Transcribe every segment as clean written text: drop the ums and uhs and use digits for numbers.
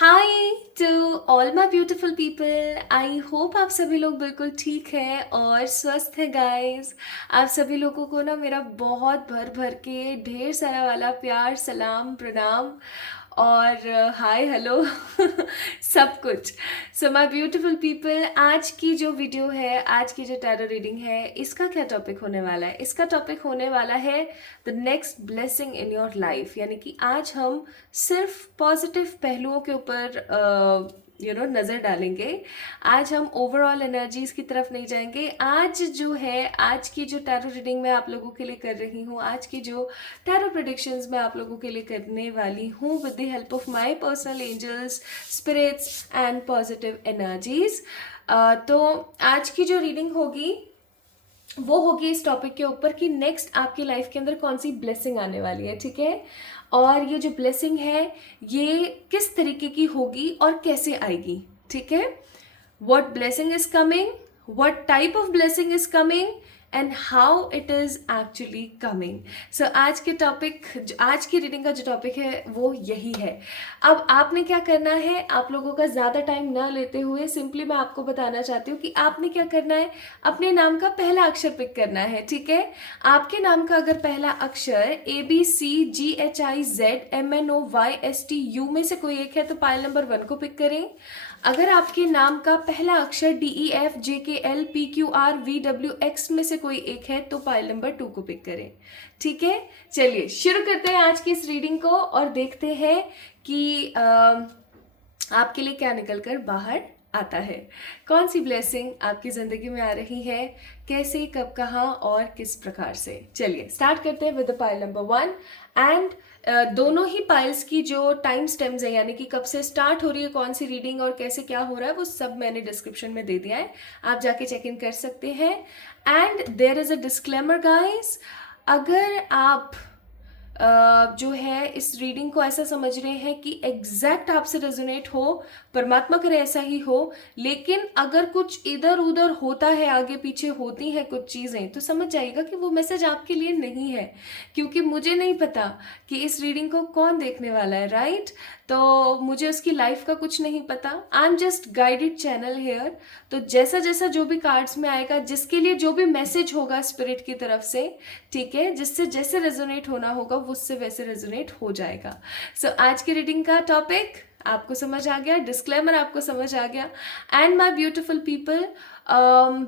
Hi to all my beautiful people. I hope आप सभी लोग बिल्कुल ठीक हैं और स्वस्थ हैं गाइस। आप सभी लोगों को ना मेरा बहुत भर भर के ढेर सारा वाला प्यार, सलाम, प्रणाम और हाय हेलो सब कुछ। सो माय ब्यूटीफुल पीपल, आज की जो वीडियो है, आज की जो टैरो रीडिंग है, इसका क्या टॉपिक होने वाला है? इसका टॉपिक होने वाला है the next blessing in your life. यानी कि आज हम सिर्फ पॉजिटिव पहलुओं के ऊपर नज़र डालेंगे। आज हम ओवरऑल एनर्जीज की तरफ नहीं जाएंगे। आज जो है, आज की जो टैरो रीडिंग मैं आप लोगों के लिए कर रही हूँ, आज की जो टैरो प्रेडिक्शंस मैं आप लोगों के लिए करने वाली हूँ with the help of my personal angels, spirits and positive energies. तो आज की जो रीडिंग होगी वो होगी इस टॉपिक के ऊपर कि नेक्स्ट आपकी लाइफ के अंदर कौन सी ब्लेसिंग आने वाली है, ठीक है? और ये जो ब्लेसिंग है ये किस तरीके की होगी और कैसे आएगी, ठीक है? What blessing is coming, what type of blessing is coming and how it is actually coming. So आज के टॉपिक, आज की रीडिंग का जो टॉपिक है वो यही है। अब आपने क्या करना है, आप लोगों का ज़्यादा टाइम ना लेते हुए सिंपली मैं आपको बताना चाहती हूँ कि आपने क्या करना है, अपने नाम का पहला अक्षर पिक करना है, ठीक है? आपके नाम का अगर पहला अक्षर ABCGHIZMNOYSTU में से कोई एक है तो पाइल नंबर 1 को पिक करें। अगर आपके नाम का पहला अक्षर DEFJKLPQRVWX में से कोई एक है तो पाइल नंबर 2 को पिक करें, ठीक है? चलिए शुरू करते हैं आज की इस रीडिंग को और देखते हैं कि आपके लिए क्या निकल कर बाहर आता है। कौन सी ब्लेसिंग आपकी ज़िंदगी में आ रही है, कैसे, कब, कहाँ और किस प्रकार से। चलिए स्टार्ट करते हैं with the pile number 1 and दोनों ही पाइल्स की जो टाइम स्टेम्स है, यानी कि कब से स्टार्ट हो रही है कौन सी रीडिंग और कैसे क्या हो रहा है, वो सब मैंने डिस्क्रिप्शन में दे दिया है, आप जाके चेक इन कर सकते हैं। And there is a disclaimer guys, अगर आप जो है इस रीडिंग को ऐसा समझ रहे हैं कि एग्जैक्ट आपसे रेजोनेट हो, परमात्मा करे ऐसा ही हो, लेकिन अगर कुछ इधर उधर होता है, आगे पीछे होती हैं कुछ चीज़ें, तो समझ जाइएगा कि वो मैसेज आपके लिए नहीं है, क्योंकि मुझे नहीं पता कि इस रीडिंग को कौन देखने वाला है, राइट? तो मुझे उसकी लाइफ का कुछ नहीं पता। I am just guided channel here. तो जैसा जैसा जो भी कार्ड्स में आएगा, जिसके लिए जो भी मैसेज होगा स्पिरिट की तरफ से, ठीक है, जिससे जैसे रेजोनेट होना होगा वो उससे वैसे रेजोनेट हो जाएगा। सो आज की रीडिंग का टॉपिक आपको समझ आ गया, डिस्क्लेमर आपको समझ आ गया। एंड माय ब्यूटीफुल पीपल,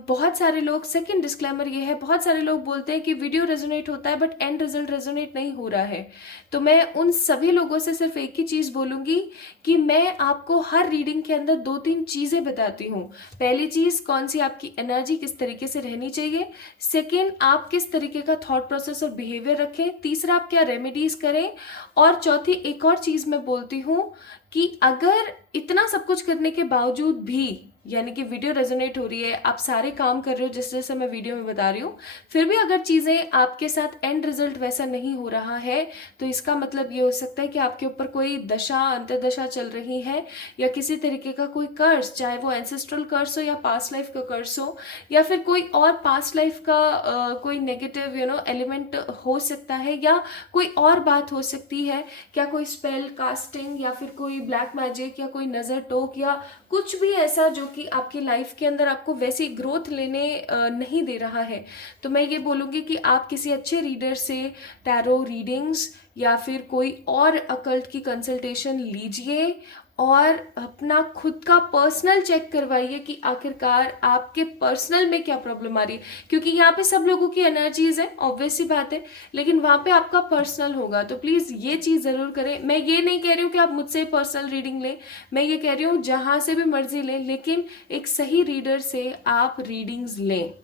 बहुत सारे लोग, सेकंड डिस्क्लेमर ये है, बहुत सारे लोग बोलते हैं कि वीडियो रेजोनेट होता है बट एंड रिजल्ट रेजोनेट नहीं हो रहा है। तो मैं उन सभी लोगों से सिर्फ एक ही चीज़ बोलूँगी कि मैं आपको हर रीडिंग के अंदर 2-3 चीज़ें बताती हूँ। पहली चीज़, कौन सी आपकी एनर्जी किस तरीके से रहनी चाहिए। सेकेंड, आप किस तरीके का थॉट प्रोसेस और बिहेवियर रखें। तीसरा, आप क्या रेमेडीज़ करें। और चौथी एक और चीज़ मैं बोलती हूँ कि अगर इतना सब कुछ करने के बावजूद भी, यानी कि वीडियो रेजोनेट हो रही है, आप सारे काम कर रहे हो जिस जैसे मैं वीडियो में बता रही हूँ, फिर भी अगर चीज़ें आपके साथ एंड रिजल्ट वैसा नहीं हो रहा है, तो इसका मतलब ये हो सकता है कि आपके ऊपर कोई दशा, अंतर्दशा चल रही है, या किसी तरीके का कोई कर्स, चाहे वो एंसेस्ट्रल कर्स हो या पास्ट लाइफ का कर्स हो, या फिर कोई और पास्ट लाइफ का कोई नेगेटिव एलिमेंट हो सकता है, या कोई और बात हो सकती है। क्या कोई स्पेल कास्टिंग, या फिर कोई ब्लैक मैजिक, या कोई नज़र टोक, या कुछ भी ऐसा जो कि आपकी लाइफ के अंदर आपको वैसी ग्रोथ लेने नहीं दे रहा है। तो मैं ये बोलूँगी कि आप किसी अच्छे रीडर से टैरो रीडिंग्स या फिर कोई और अकल्ट की कंसल्टेशन लीजिए और अपना खुद का पर्सनल चेक करवाइए कि आखिरकार आपके पर्सनल में क्या प्रॉब्लम आ रही है, क्योंकि यहाँ पे सब लोगों की एनर्जीज है, ऑब्वियस सी बात है, लेकिन वहाँ पे आपका पर्सनल होगा। तो प्लीज़ ये चीज़ ज़रूर करें। मैं ये नहीं कह रही हूँ कि आप मुझसे पर्सनल रीडिंग लें, मैं ये कह रही हूँ जहाँ से भी मर्जी लें, लेकिन एक सही रीडर से आप रीडिंग्स लें,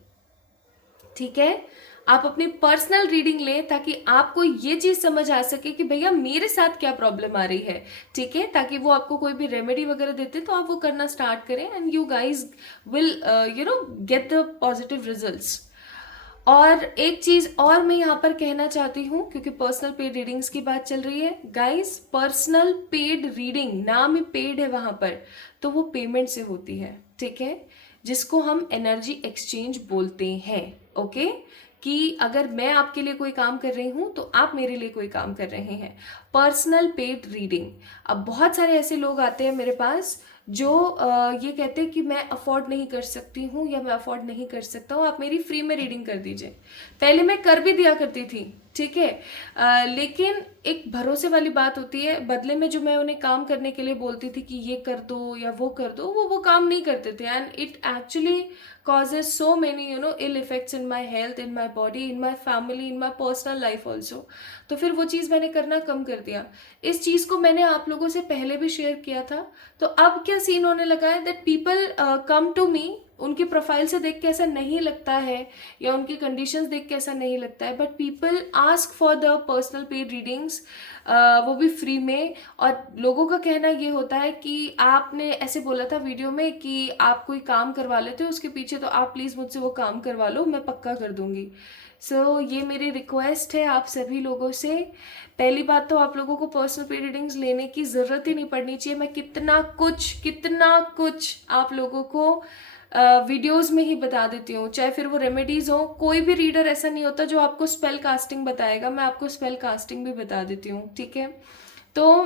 ठीक है? आप अपनी पर्सनल रीडिंग लें ताकि आपको ये चीज़ समझ आ सके कि भैया मेरे साथ क्या प्रॉब्लम आ रही है, ठीक है? ताकि वो आपको कोई भी रेमेडी वगैरह देते तो आप वो करना स्टार्ट करें and you guys will get the positive results. और एक चीज़ और मैं यहाँ पर कहना चाहती हूँ, क्योंकि पर्सनल पेड रीडिंग्स की बात चल रही है गाइस, पर्सनल पेड रीडिंग, नाम ही पेड है वहाँ पर, तो वो पेमेंट से होती है, ठीक है, जिसको हम एनर्जी एक्सचेंज बोलते हैं, ओके? कि अगर मैं आपके लिए कोई काम कर रही हूँ तो आप मेरे लिए कोई काम कर रहे हैं। Personal paid reading. अब बहुत सारे ऐसे लोग आते हैं मेरे पास जो ये कहते हैं कि मैं अफोर्ड नहीं कर सकती हूँ या मैं अफोर्ड नहीं कर सकता हूँ, आप मेरी फ्री में रीडिंग कर दीजिए। पहले मैं कर भी दिया करती थी, ठीक है, लेकिन एक भरोसे वाली बात होती है, बदले में जो मैं उन्हें काम करने के लिए बोलती थी कि ये कर दो या वो कर दो, वो काम नहीं करते थे, and it actually causes so many ill effects in my health, in my body, in my family, in my personal life also। तो फिर वो चीज़ मैंने करना कम कर दिया। इस चीज़ को मैंने आप लोगों से पहले भी शेयर किया था। तो अब क्या सीन होने लगा है that people come to me, उनकी प्रोफाइल से देख के ऐसा नहीं लगता है या उनकी कंडीशंस देख के ऐसा नहीं लगता है, but people ask for the personal paid readings, वो भी फ्री में। और लोगों का कहना ये होता है कि आपने ऐसे बोला था वीडियो में कि आप कोई काम करवा लेते हो उसके पीछे, तो आप प्लीज़ मुझसे वो काम करवा लो, मैं पक्का कर दूंगी। सो ये मेरी रिक्वेस्ट है आप सभी लोगों से। पहली बात तो आप लोगों को पर्सनल पेड रीडिंग्स लेने की ज़रूरत ही नहीं पड़नी चाहिए। मैं कितना कुछ आप लोगों को वीडियोस में ही बता देती हूँ, चाहे फिर वो रेमेडीज़ हो। कोई भी रीडर ऐसा नहीं होता जो आपको स्पेल कास्टिंग बताएगा, मैं आपको स्पेल कास्टिंग भी बता देती हूँ, ठीक है। तो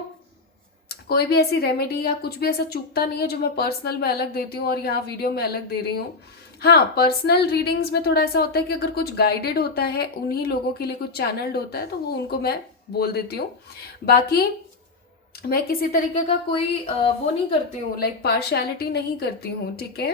कोई भी ऐसी रेमेडी या कुछ भी ऐसा चूकता नहीं है जो मैं पर्सनल में अलग देती हूँ और यहाँ वीडियो में अलग दे रही हूँ। हाँ, पर्सनल रीडिंग्स में थोड़ा ऐसा होता है कि अगर कुछ गाइडेड होता है, उन्हीं लोगों के लिए कुछ चैनल्ड होता है, तो वो उनको मैं बोल देती हूँ। बाकी मैं किसी तरीके का कोई वो नहीं करती हूँ, लाइक पार्शियलिटी नहीं करती हूँ, ठीक है।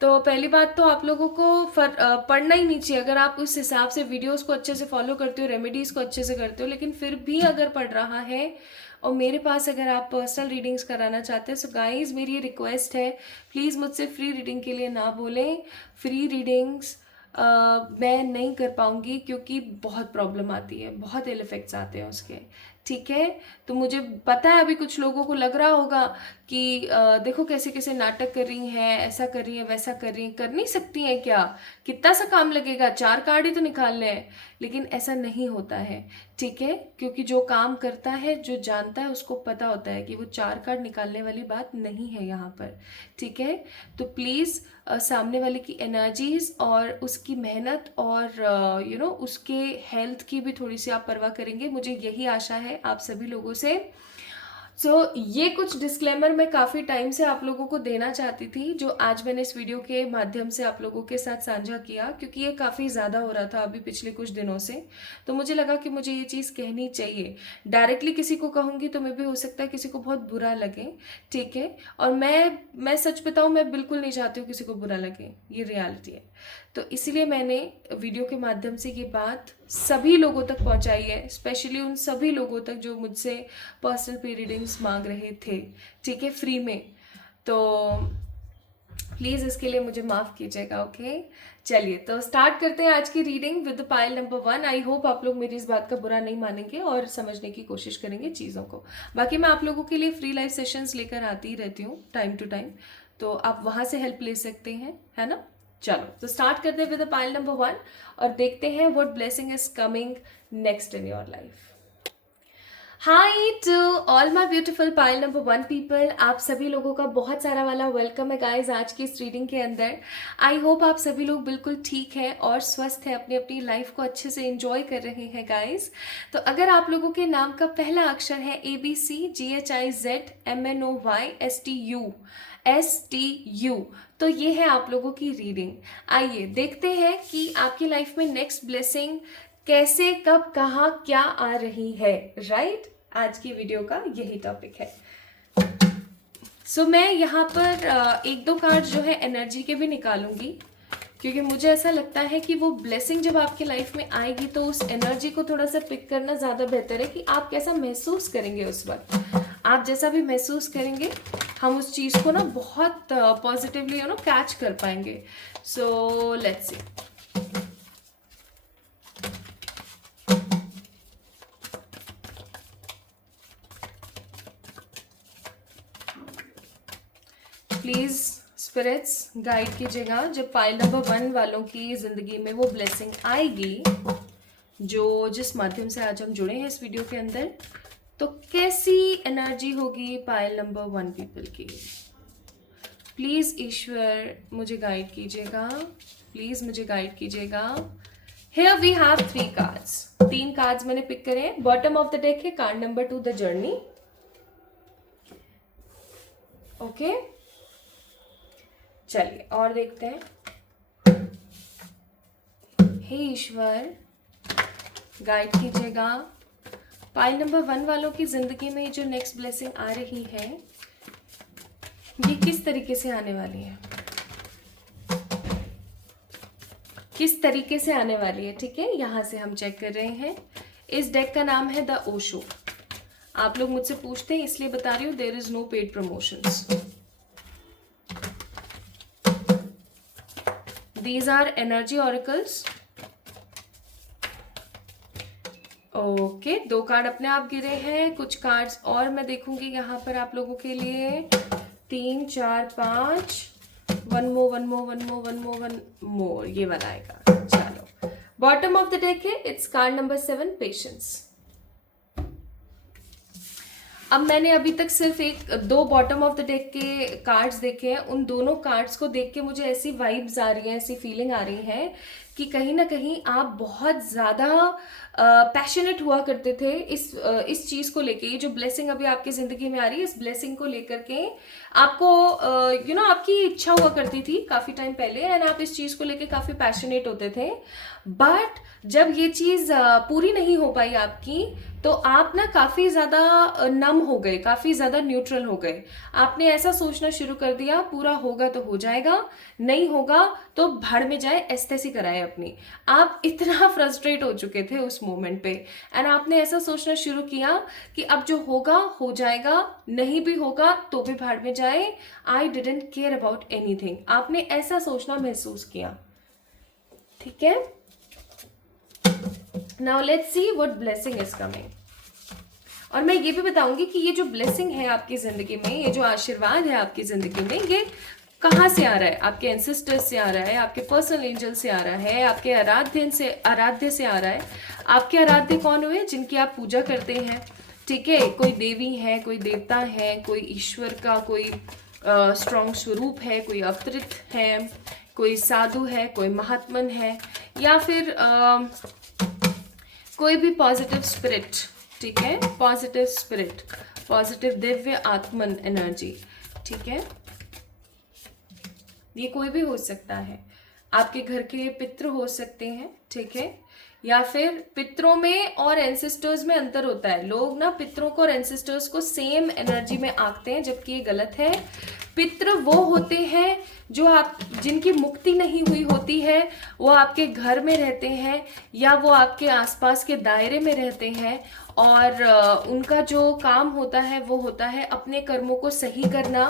तो पहली बात तो आप लोगों को पढ़ना ही नहीं चाहिए अगर आप उस हिसाब से वीडियोस को अच्छे से फॉलो करते हो, रेमेडीज़ को अच्छे से करते हो। लेकिन फिर भी अगर पढ़ रहा है और मेरे पास अगर आप पर्सनल रीडिंग्स कराना चाहते हैं, सो गाइज मेरी ये रिक्वेस्ट है, प्लीज़ मुझसे फ्री रीडिंग के लिए ना बोलें। फ्री रीडिंग्स मैं नहीं कर पाऊँगी क्योंकि बहुत प्रॉब्लम आती है, बहुत इल इफेक्ट्स आते हैं उसके, ठीक है। तो मुझे पता है अभी कुछ लोगों को लग रहा होगा कि देखो कैसे कैसे नाटक कर रही हैं, ऐसा कर रही हैं, वैसा कर रही हैं, कर नहीं सकती हैं क्या, कितना सा काम लगेगा, 4 कार्ड ही तो निकालने हैं। लेकिन ऐसा नहीं होता है, ठीक है, क्योंकि जो काम करता है, जो जानता है, उसको पता होता है कि वो 4 कार्ड निकालने वाली बात नहीं है यहाँ पर, ठीक है। तो प्लीज़ सामने वाले की एनर्जीज और उसकी मेहनत और उसके हेल्थ की भी थोड़ी सी आप परवाह करेंगे, मुझे यही आशा है आप सभी लोगों से। ये कुछ डिस्क्लेमर मैं काफ़ी टाइम से आप लोगों को देना चाहती थी, जो आज मैंने इस वीडियो के माध्यम से आप लोगों के साथ साझा किया, क्योंकि ये काफ़ी ज़्यादा हो रहा था अभी पिछले कुछ दिनों से। तो मुझे लगा कि मुझे ये चीज़ कहनी चाहिए। डायरेक्टली किसी को कहूँगी तो मैं भी हो सकता है किसी को बहुत बुरा लगे, ठीक है। और मैं सच बताऊँ, मैं बिल्कुल नहीं चाहती हूँ किसी को बुरा लगे, ये रियलिटी है। तो इसलिए मैंने वीडियो के माध्यम से ये बात सभी लोगों तक पहुंचाई है, स्पेशली उन सभी लोगों तक जो मुझसे पर्सनल पे रीडिंग्स मांग रहे थे, ठीक है, फ्री में। तो प्लीज़ इसके लिए मुझे माफ़ कीजिएगा, ओके। चलिए तो स्टार्ट करते हैं आज की reading with pile number 1। I hope आप लोग मेरी इस बात का बुरा नहीं मानेंगे और समझने की कोशिश करेंगे चीज़ों को। बाकी मैं आप लोगों के लिए फ्री लाइव सेशंस लेकर आती ही रहती हूँ टाइम टू टाइम, तो आप वहाँ से हेल्प ले सकते हैं, है ना। चलो तो स्टार्ट करते हैं विद पाइल नंबर 1 और देखते हैं what blessing is coming next in your life. Hi to all my beautiful pile number 1 people, आप सभी लोगों का बहुत सारा वाला वेलकम है गाइज आज की इस रीडिंग के अंदर। आई होप आप सभी लोग बिल्कुल ठीक हैं और स्वस्थ हैं, अपनी अपनी लाइफ को अच्छे से एंजॉय कर रहे हैं गाइज। तो अगर आप लोगों के नाम का पहला अक्षर है ABCGHIZMNOYSTU, तो ये है आप लोगों की रीडिंग। आइए देखते हैं कि आपकी लाइफ में नेक्स्ट ब्लेसिंग कैसे, कब, कहाँ, क्या आ रही है, राइट। आज की वीडियो का यही टॉपिक है। मैं यहाँ पर एक दो कार्ड जो है एनर्जी के भी निकालूंगी, क्योंकि मुझे ऐसा लगता है कि वो ब्लेसिंग जब आपकी लाइफ में आएगी तो उस एनर्जी को थोड़ा सा पिक करना ज़्यादा बेहतर है कि आप कैसा महसूस करेंगे उस वक्त। आप जैसा भी महसूस करेंगे हम उस चीज़ को ना बहुत पॉजिटिवली कैच कर पाएंगे। So let's see. Please spirits guide कीजिएगा जब पाइल नंबर 1 वालों की ज़िंदगी में वो ब्लेसिंग आएगी, जो जिस माध्यम से आज हम जुड़े हैं इस वीडियो के अंदर, तो कैसी एनर्जी होगी पाइल नंबर 1 पीपल की। प्लीज़ ईश्वर मुझे गाइड कीजिएगा, प्लीज़ मुझे गाइड कीजिएगा। Here we have 3 cards, 3 cards मैंने पिक करे हैं। बॉटम ऑफ द डेक है card number 2 the journey. Okay चलिए और देखते हैं। हे ईश्वर गाइड कीजिएगा, पाइल नंबर 1 वालों की जिंदगी में जो नेक्स्ट ब्लेसिंग आ रही है ये किस तरीके से आने वाली है, किस तरीके से आने वाली है। ठीक है, यहां से हम चेक कर रहे हैं। इस डेक का नाम है द ओशो। आप लोग मुझसे पूछते हैं इसलिए बता रही हूं, there is no paid promotions. These are energy oracles. Okay 2 card अपने आप गिरे हैं। कुछ कार्ड्स और मैं देखूंगी यहाँ पर आप लोगों के लिए। 3 4 5 वन मोर ये वाला आएगा। चलो बॉटम ऑफ द डेक है, इट्स कार्ड नंबर 7 पेशेंस। अब मैंने अभी तक सिर्फ 2 बॉटम ऑफ द डेक के कार्ड्स देखे हैं। उन दोनों कार्ड्स को देख के मुझे ऐसी वाइब्स आ रही हैं, ऐसी फीलिंग आ रही है कि कहीं ना कहीं आप बहुत ज़्यादा पैशनेट हुआ करते थे इस चीज़ को लेके। ये जो ब्लेसिंग अभी आपकी ज़िंदगी में आ रही है, इस ब्लेसिंग को लेकर के आपको आपकी इच्छा हुआ करती थी काफ़ी टाइम पहले, एंड आप इस चीज़ को लेके काफ़ी पैशनेट होते थे। बट जब ये चीज़ पूरी नहीं हो पाई आपकी, तो आप ना काफ़ी ज़्यादा नम हो गए, काफ़ी ज़्यादा न्यूट्रल हो गए। आपने ऐसा सोचना शुरू कर दिया पूरा होगा तो हो जाएगा, नहीं होगा तो भाड़ में जाए, ऐसी कराए अपनी। आप इतना फ्रस्ट्रेट हो चुके थे उस मोमेंट पे, एंड आपने ऐसा सोचना शुरू किया कि अब जो होगा हो जाएगा, नहीं भी होगा तो भी भाड़ में जाए, I didn't care about anything. आपने ऐसा सोचना महसूस किया। ठीक है, now let's see what blessing is coming. और मैं ये भी बताऊंगी कि ये जो ब्लेसिंग है आपकी जिंदगी में, ये जो आशीर्वाद है आपकी जिंदगी में, ये कहाँ से आ रहा है। आपके एंसेस्टर्स से आ रहा है, आपके पर्सनल एंजल से आ रहा है, आपके आराध्य से आ रहा है। आपके आराध्य कौन हुए? जिनकी आप पूजा करते हैं। ठीक है, कोई देवी है, कोई देवता है, कोई ईश्वर का कोई स्ट्रॉन्ग स्वरूप है, कोई अवतरित है, कोई साधु है, कोई महात्मन है, या फिर कोई भी पॉजिटिव स्पिरिट। ठीक है, पॉजिटिव स्पिरिट, पॉजिटिव दिव्य आत्मन एनर्जी। ठीक है, ये कोई भी हो सकता है। आपके घर के पितृ हो सकते हैं। ठीक है, या फिर पितरों में और एंसेस्टर्स में अंतर होता है। लोग ना पितरों को और एंसेस्टर्स को सेम एनर्जी में आंकते हैं, जबकि ये गलत है। पितृ वो होते हैं जो जिनकी मुक्ति नहीं हुई होती है, वो आपके घर में रहते हैं या वो आपके आसपास के दायरे में रहते हैं, और उनका जो काम होता है वो होता है अपने कर्मों को सही करना।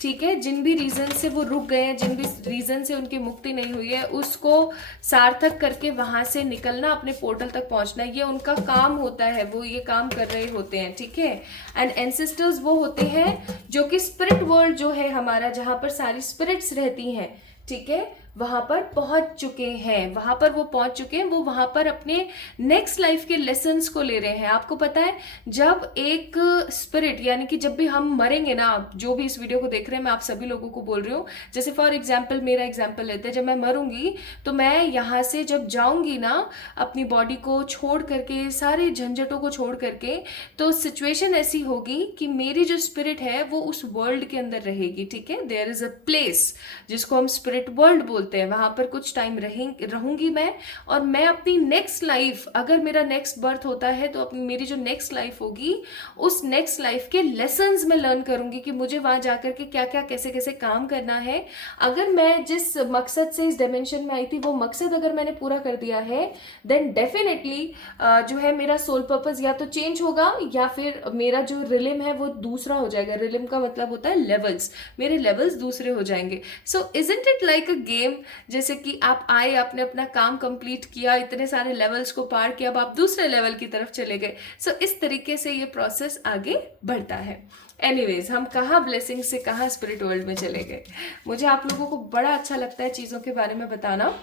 ठीक है, जिन भी रीज़न से वो रुक गए हैं, जिन भी रीज़न से उनकी मुक्ति नहीं हुई है, उसको सार्थक करके वहाँ से निकलना, अपने पोर्टल तक पहुँचना, ये उनका काम होता है, वो ये काम कर रहे होते हैं। ठीक है, एंड एंसेस्टर्स वो होते हैं जो कि स्पिरिट वर्ल्ड जो है हमारा, जहाँ पर सारी स्पिरिट्स रहती हैं, ठीक है, वहां पर पहुंच चुके हैं, वहां पर वो पहुंच चुके हैं। वो वहां पर अपने नेक्स्ट लाइफ के लेसन्स को ले रहे हैं। आपको पता है, जब एक स्पिरिट, यानी कि जब भी हम मरेंगे ना, जो भी इस वीडियो को देख रहे हैं, मैं आप सभी लोगों को बोल रही हूँ, जैसे फॉर एग्जाम्पल मेरा एग्जाम्पल लेते हैं, जब मैं मरूंगी तो मैं यहाँ से जब जाऊंगी ना, अपनी बॉडी को छोड़ करके, सारे झंझटों को छोड़ करके, तो सिचुएशन ऐसी होगी कि मेरी जो स्पिरिट है वो उस वर्ल्ड के अंदर रहेगी। ठीक है, देयर इज अ प्लेस जिसको हम स्पिरिट वर्ल्ड बोलते हैं, वहां पर कुछ टाइम रहूंगी मैं, और मैं अपनी नेक्स्ट लाइफ, अगर मेरा नेक्स्ट बर्थ होता है तो अपनी मेरी जो नेक्स्ट लाइफ होगी, उस नेक्स्ट लाइफ के लेसन्स में लर्न करूंगी कि मुझे वहां जाकर के क्या क्या कैसे कैसे काम करना है। अगर मैं जिस मकसद से इस डायमेंशन में आई थी, वो मकसद अगर मैंने पूरा कर दिया है, देन डेफिनेटली जो है मेरा सोल पर्पस या तो चेंज होगा, या फिर मेरा जो रिलिम है वो दूसरा हो जाएगा। रिलिम का मतलब होता है लेवल्स, मेरे लेवल्स दूसरे हो जाएंगे। सो isn't it like a game, जैसे कि आप आए, आपने अपना काम कंप्लीट किया, इतने सारे लेवल्स को पार किया, अब आप दूसरे लेवल की तरफ चले गए। सो इस तरीके से ये प्रोसेस आगे बढ़ता है। एनीवेज, हम कहाँ ब्लेसिंग से कहाँ स्पिरिट वर्ल्ड में चले गए। मुझे आप लोगों को बड़ा अच्छा लगता है चीज़ों के बारे में बताना,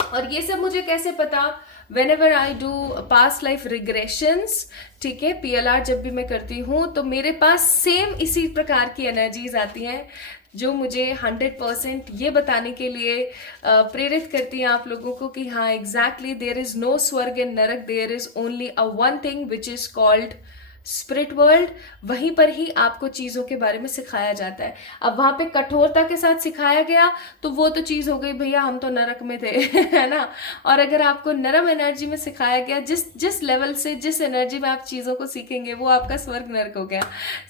और ये सब मुझे कैसे पता? whenever I do past life regressions, ठीक है, PLR जब भी मैं करती हूँ तो मेरे पास सेम इसी प्रकार की एनर्जीज आती हैं। जो मुझे 100% ये बताने के लिए प्रेरित करती हैं आप लोगों को कि हाँ एग्जैक्टली देयर इज नो स्वर्ग एंड नरक, there is only a one thing which is called spirit world. वहीं पर ही आपको चीज़ों के बारे में सिखाया जाता है। अब वहाँ पे कठोरता के साथ सिखाया गया तो वो तो चीज़ हो गई भैया हम तो नरक में थे है ना। और अगर आपको नरम एनर्जी में सिखाया गया, जिस जिस लेवल से जिस एनर्जी में आप चीज़ों को सीखेंगे वो आपका स्वर्ग नरक हो गया।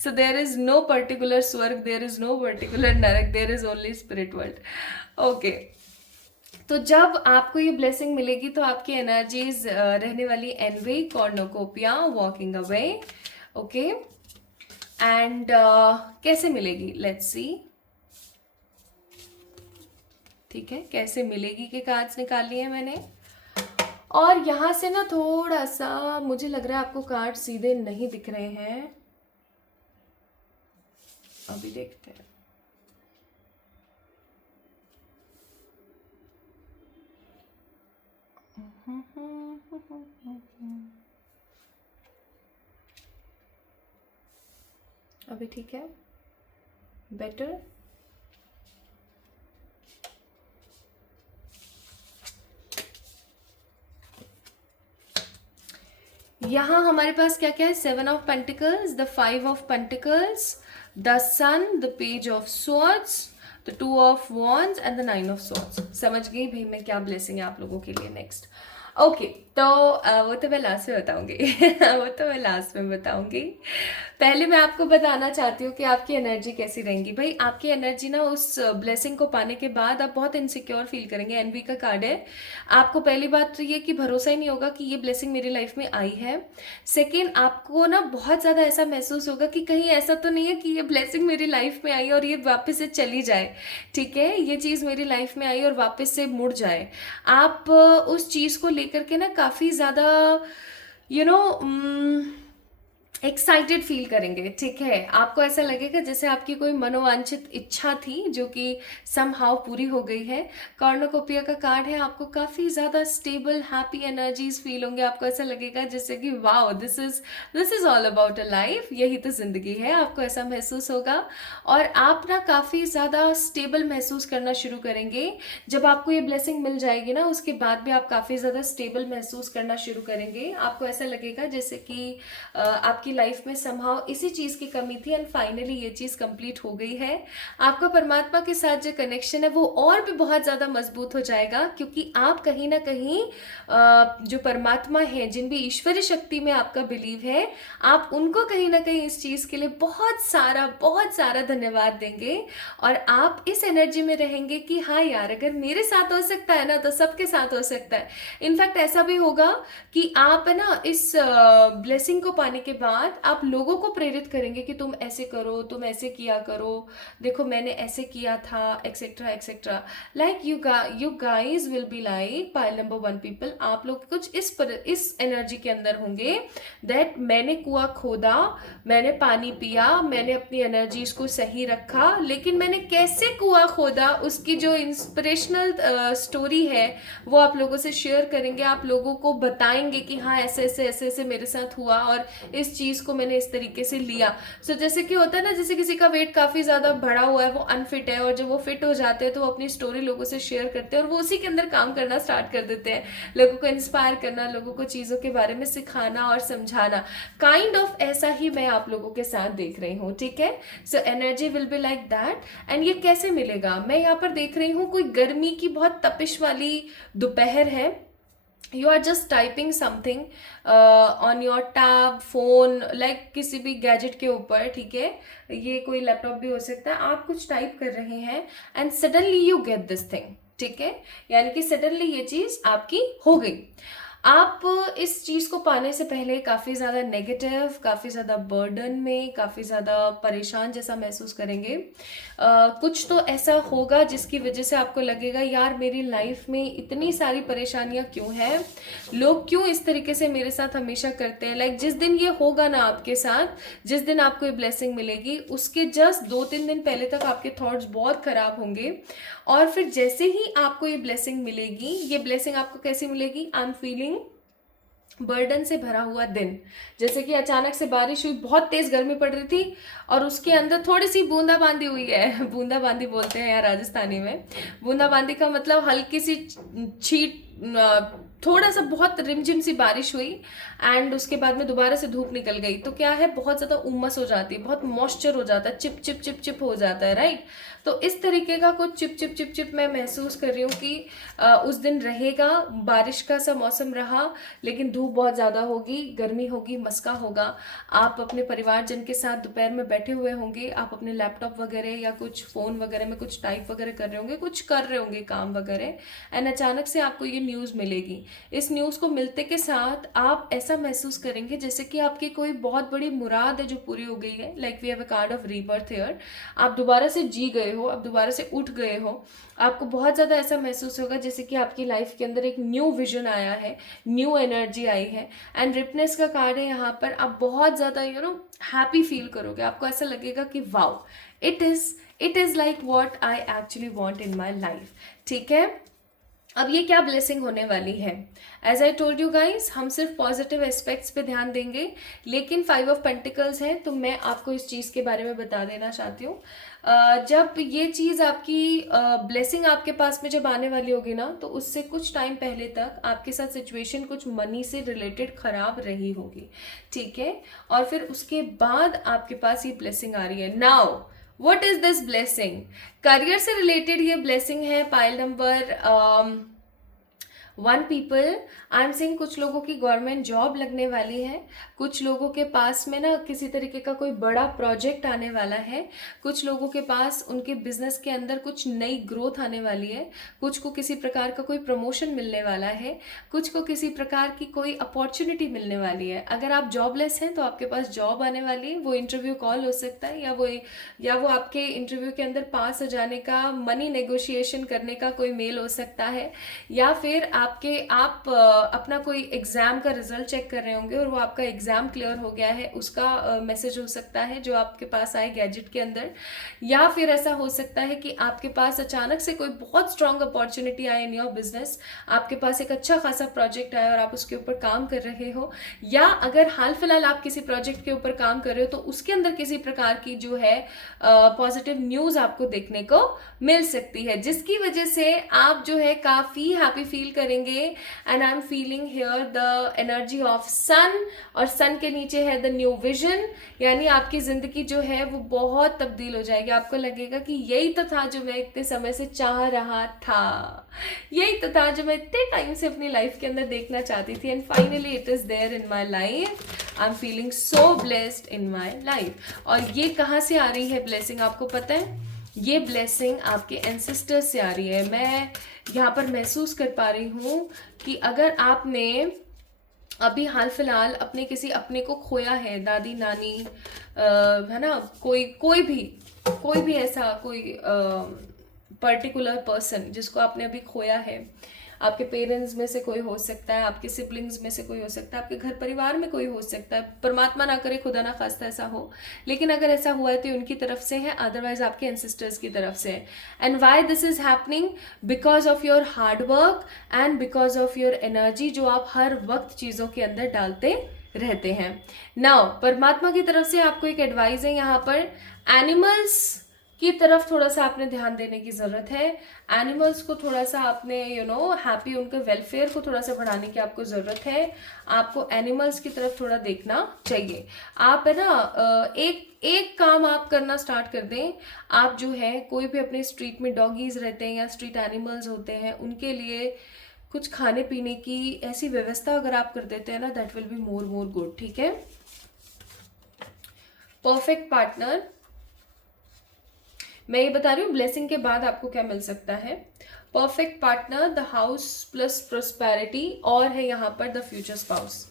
So there is no particular स्वर्ग, देयर इज़ नो पर्टिकुलर नरक, there is only spirit world. Okay, तो जब आपको ये ब्लेसिंग मिलेगी तो आपकी एनर्जीज रहने वाली envy, कॉर्नोकोपिया, walking away. Okay, and कैसे मिलेगी, लेट्स सी। ठीक है, कैसे मिलेगी के कार्ड्स निकाल लिए मैंने। और यहाँ से ना थोड़ा सा मुझे लग रहा है आपको कार्ड सीधे नहीं दिख रहे हैं, अभी देखते हैं। अभी ठीक है, बेटर। यहाँ हमारे पास क्या क्या है, 7 of pentacles, the 5 of pentacles, the sun, the page of swords, the 2 of wands and the 9 of swords. समझ गई भाई मैं क्या ब्लेसिंग है आप लोगों के लिए। नेक्स्ट ओके, तो वो तो मैं लास्ट में बताऊंगी वो तो मैं लास्ट में बताऊंगी। पहले मैं आपको बताना चाहती हूँ कि आपकी एनर्जी कैसी रहेंगी। भाई आपकी एनर्जी ना उस ब्लेसिंग को पाने के बाद आप बहुत इनसिक्योर फील करेंगे। एनवी का कार्ड है। आपको पहली बात तो ये कि भरोसा ही नहीं होगा कि ये ब्लेसिंग मेरी लाइफ में आई है। सेकेंड, आपको ना बहुत ज़्यादा ऐसा महसूस होगा कि कहीं ऐसा तो नहीं है कि ये ब्लेसिंग मेरी लाइफ में आई और ये वापस से चली जाए। ठीक है, ये चीज़ मेरी लाइफ में आई और वापस से मुड़ जाए। आप उस चीज़ को लेकर के ना काफ़ी ज़्यादा यू नो एक्साइटेड फील करेंगे। ठीक है, आपको ऐसा लगेगा जैसे आपकी कोई मनोवांछित इच्छा थी जो कि समहाउ पूरी हो गई है। कॉर्नोकोपिया का कार्ड है, आपको काफ़ी ज़्यादा स्टेबल हैप्पी एनर्जीज फील होंगे। आपको ऐसा लगेगा जैसे कि wow this is all about a life, यही तो ज़िंदगी है। आपको ऐसा महसूस होगा और आप ना काफ़ी ज़्यादा स्टेबल महसूस करना शुरू करेंगे। जब आपको ये ब्लेसिंग मिल जाएगी ना उसके बाद भी आप काफ़ी ज़्यादा स्टेबल महसूस करना शुरू करेंगे। आपको ऐसा लगेगा जैसे कि आपकी लाइफ में समहाउ इसी चीज़ की कमी थी एंड फाइनली ये चीज़ कंप्लीट हो गई है। आपका परमात्मा के साथ जो कनेक्शन है वो और भी बहुत ज़्यादा मजबूत हो जाएगा, क्योंकि आप कहीं ना कहीं जो परमात्मा है, जिन भी ईश्वरीय शक्ति में आपका बिलीव है, आप उनको कहीं ना कहीं इस चीज़ के लिए बहुत सारा धन्यवाद देंगे। और आप इस एनर्जी में रहेंगे कि हाँ यार, अगर मेरे साथ हो सकता है ना तो सबके साथ हो सकता है। इनफैक्ट ऐसा भी होगा कि आप है ना इस ब्लेसिंग को पाने के बाद आप लोगों को प्रेरित करेंगे कि तुम ऐसे करो, तुम ऐसे किया करो, देखो मैंने ऐसे किया था, etcetera etcetera. Like you guys will be like pile number 1 people. आप लोग कुछ इस एनर्जी के अंदर होंगे दैट मैंने कुआं खोदा, मैंने पानी पिया, मैंने अपनी एनर्जीज को सही रखा, लेकिन मैंने कैसे कुआं खोदा उसकी जो इंस्पिरेशनल स्टोरी है वो आप लोगों से शेयर करेंगे। आप लोगों को बताएंगे कि हाँ ऐसे ऐसे ऐसे ऐसे मेरे साथ हुआ और इस चीज़ को मैंने इस तरीके से लिया। सो जैसे कि होता है ना, जैसे किसी का वेट काफ़ी ज़्यादा बढ़ा हुआ है, वो अनफिट है, और जब वो फिट हो जाते हैं तो वो अपनी स्टोरी लोगों से शेयर करते हैं और वो उसी के अंदर काम करना स्टार्ट कर देते हैं, लोगों को इंस्पायर करना, लोगों को चीज़ों के बारे में सिखाना और समझाना। काइंड ऑफ ऐसा ही मैं आप लोगों के साथ देख रही हूँ। ठीक है, so energy will be like that. And ये कैसे मिलेगा, मैं यहाँ पर देख रही हूँ कोई गर्मी की बहुत तपिश वाली दोपहर है। You are just typing something on your tab, phone, like किसी भी गैजेट के ऊपर। ठीक है, ये कोई लैपटॉप भी हो सकता है। आप कुछ टाइप कर रहे हैं and suddenly you get this thing. ठीक है, यानी कि सडनली ये चीज़ आपकी हो गई। आप इस चीज़ को पाने से पहले काफ़ी ज़्यादा नेगेटिव, काफ़ी ज़्यादा बर्डन में, काफ़ी ज़्यादा परेशान जैसा महसूस करेंगे। कुछ तो ऐसा होगा जिसकी वजह से आपको लगेगा यार मेरी लाइफ में इतनी सारी परेशानियां क्यों हैं, लोग क्यों इस तरीके से मेरे साथ हमेशा करते हैं। लाइक जिस दिन ये होगा ना आपके साथ, जिस दिन आपको ये ब्लेसिंग मिलेगी, उसके जस्ट 2-3 दिन पहले तक आपके थॉट्स बहुत ख़राब होंगे। और फिर जैसे ही आपको ये ब्लेसिंग मिलेगी, ये ब्लेसिंग आपको कैसी मिलेगी, आई एम फीलिंग बर्डन से भरा हुआ दिन, जैसे कि अचानक से बारिश हुई, बहुत तेज गर्मी पड़ रही थी और उसके अंदर थोड़ी सी बूंदाबांदी हुई है। बूंदाबांदी बोलते हैं यहाँ राजस्थानी में। बूंदाबांदी का मतलब हल्की सी छीट, थोड़ा सा बहुत रिमझिम सी बारिश हुई एंड उसके बाद में दोबारा से धूप निकल गई, तो क्या है, बहुत ज़्यादा उमस हो जाती है, बहुत मॉइस्चर हो जाता है, चिप चिप चिप चिप हो जाता है, राइट। तो इस तरीके का कुछ चिप चिप चिप चिप मैं महसूस कर रही हूँ कि उस दिन रहेगा। बारिश का सा मौसम रहा, लेकिन धूप बहुत ज़्यादा होगी, गर्मी होगी, मस्का होगा। आप अपने परिवारजन के साथ दोपहर में बैठे हुए होंगे, आप अपने लैपटॉप वगैरह या कुछ फ़ोन वगैरह में कुछ टाइप वगैरह कर रहे होंगे, कुछ कर रहे होंगे काम वगैरह, एंड अचानक से आपको ये न्यूज़ मिलेगी। इस न्यूज़ को मिलते के साथ आप ऐसा महसूस करेंगे जैसे कि आपकी कोई बहुत बड़ी मुराद है जो पूरी हो गई है, like we have a card of rebirth here. आप दोबारा से जी गए हो, आप दोबारा से उठ गए हो। आपको बहुत ज़्यादा ऐसा महसूस होगा जैसे कि आपकी लाइफ के अंदर एक न्यू विजन आया है, न्यू एनर्जी आई है। एंड रिपनेस का कार्ड है यहाँ पर। आप बहुत ज़्यादा हैप्पी फील करोगे, आपको ऐसा लगेगा कि wow, it is like what I actually want in my life. ठीक है, अब ये क्या ब्लेसिंग होने वाली है? As I told you guys, हम सिर्फ पॉजिटिव एस्पेक्ट्स पे ध्यान देंगे, लेकिन 5 ऑफ पेंटिकल्स है, तो मैं आपको इस चीज़ के बारे में बता देना चाहती हूँ। जब ये चीज़ आपकी ब्लेसिंग आपके पास में जब आने वाली होगी ना, तो उससे कुछ टाइम पहले तक आपके साथ सिचुएशन कुछ मनी से रिलेटेड ख़राब रही होगी, ठीक है। और फिर उसके बाद आपके पास ये ब्लेसिंग आ रही है। Now what is this blessing? Career से रिलेटेड ये ब्लेसिंग है। Pile number 1 people, I am saying कुछ लोगों की गवर्नमेंट जॉब लगने वाली है, कुछ लोगों के पास में ना किसी तरीके का कोई बड़ा प्रोजेक्ट आने वाला है, कुछ लोगों के पास उनके बिजनेस के अंदर कुछ नई ग्रोथ आने वाली है, कुछ को किसी प्रकार का कोई प्रमोशन मिलने वाला है, कुछ को किसी प्रकार की कोई अपॉर्चुनिटी मिलने वाली है। अगर आप जॉबलेस हैं तो आपके पास जॉब आने वाली है, वो इंटरव्यू कॉल हो सकता है, या वो आपके इंटरव्यू के अंदर पास हो जाने का, मनी नेगोशिएशन करने का कोई मेल हो सकता है, या फिर आप अपना कोई एग्जाम का रिजल्ट चेक कर रहे होंगे और वो आपका एग्जाम क्लियर हो गया है, उसका मैसेज हो सकता है जो आपके पास आए गैजेट के अंदर। या फिर ऐसा हो सकता है कि आपके पास अचानक से कोई बहुत स्ट्रांग अपॉर्चुनिटी आए इन योर बिजनेस, आपके पास एक अच्छा खासा प्रोजेक्ट आया और आप उसके ऊपर काम कर रहे हो, या अगर हाल फिलहाल आप किसी प्रोजेक्ट के ऊपर काम कर रहे हो तो उसके अंदर किसी प्रकार की जो है पॉजिटिव न्यूज आपको देखने को मिल सकती है, जिसकी वजह से आप जो है काफी हैप्पी फील करेंगे। And I am feeling here the energy of sun, और सन के नीचे है द न्यू विजन, यानी आपकी जिंदगी जो है वो बहुत तब्दील हो जाएगी। आपको लगेगा कि यही तो था जो मैं इतने समय से चाह रहा था, यही तो था जो मैं इतने टाइम से अपनी लाइफ के अंदर देखना चाहती थी, and finally it is there in my life. I am feeling so blessed in my life. और ये कहाँ से आ रही है ब्लेसिंग, आपको पता है? ये ब्लेसिंग आपके एंसेस्टर्स से आ रही है। मैं यहाँ पर महसूस कर पा रही हूँ कि अगर आपने अभी हाल फिलहाल अपने किसी अपने को खोया है, दादी नानी है ना, कोई भी ऐसा कोई पर्टिकुलर पर्सन जिसको आपने अभी खोया है, आपके पेरेंट्स में से कोई हो सकता है, आपके सिबलिंग्स में से कोई हो सकता है, आपके घर परिवार में कोई हो सकता है, परमात्मा ना करे, खुदा ना खास्ता ऐसा हो, लेकिन अगर ऐसा हुआ है तो उनकी तरफ से है, अदरवाइज आपके एंसेस्टर्स की तरफ से है। And why this is happening? Because of your hard work and because of your energy जो आप हर वक्त चीज़ों के अंदर डालते रहते हैं। नाउ परमात्मा की तरफ से आपको एक एडवाइस है यहाँ पर, एनिमल्स की तरफ थोड़ा सा आपने ध्यान देने की ज़रूरत है। एनिमल्स को थोड़ा सा आपने हैप्पी, उनके वेलफेयर को थोड़ा सा बढ़ाने की आपको ज़रूरत है। आपको एनिमल्स की तरफ थोड़ा देखना चाहिए। आप है ना एक काम आप करना स्टार्ट कर दें। आप जो है कोई भी अपने स्ट्रीट में डॉगीज रहते हैं या स्ट्रीट एनिमल्स होते हैं, उनके लिए कुछ खाने पीने की ऐसी व्यवस्था अगर आप कर देते हैं ना, that will be more good. ठीक है। परफेक्ट पार्टनर, मैं ये बता रही हूँ ब्लेसिंग के बाद आपको क्या मिल सकता है। Perfect partner, the house plus prosperity, और है यहाँ पर द फ्यूचर स्पाउस।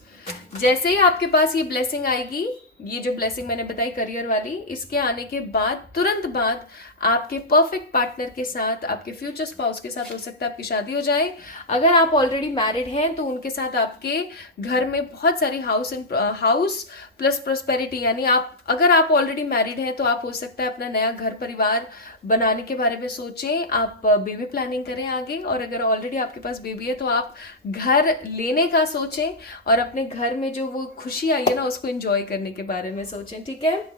जैसे ही आपके पास ये ब्लेसिंग आएगी, ये जो ब्लेसिंग मैंने बताई करियर वाली, इसके आने के बाद तुरंत बाद आपके परफेक्ट पार्टनर के साथ, आपके फ्यूचर स्पाउस के साथ हो सकता है आपकी शादी हो जाए। अगर आप ऑलरेडी मैरिड हैं तो उनके साथ आपके घर में बहुत सारी हाउस प्लस प्रोस्पेरिटी, यानी आप अगर आप ऑलरेडी मैरिड हैं तो आप हो सकता है अपना नया घर परिवार बनाने के बारे में सोचें, आप बेबी प्लानिंग करें आगे, और अगर ऑलरेडी आपके पास बेबी है तो आप घर लेने का सोचें और अपने घर में जो वो खुशी आई है ना उसको एंजॉय करने के बारे में सोचें, ठीक है।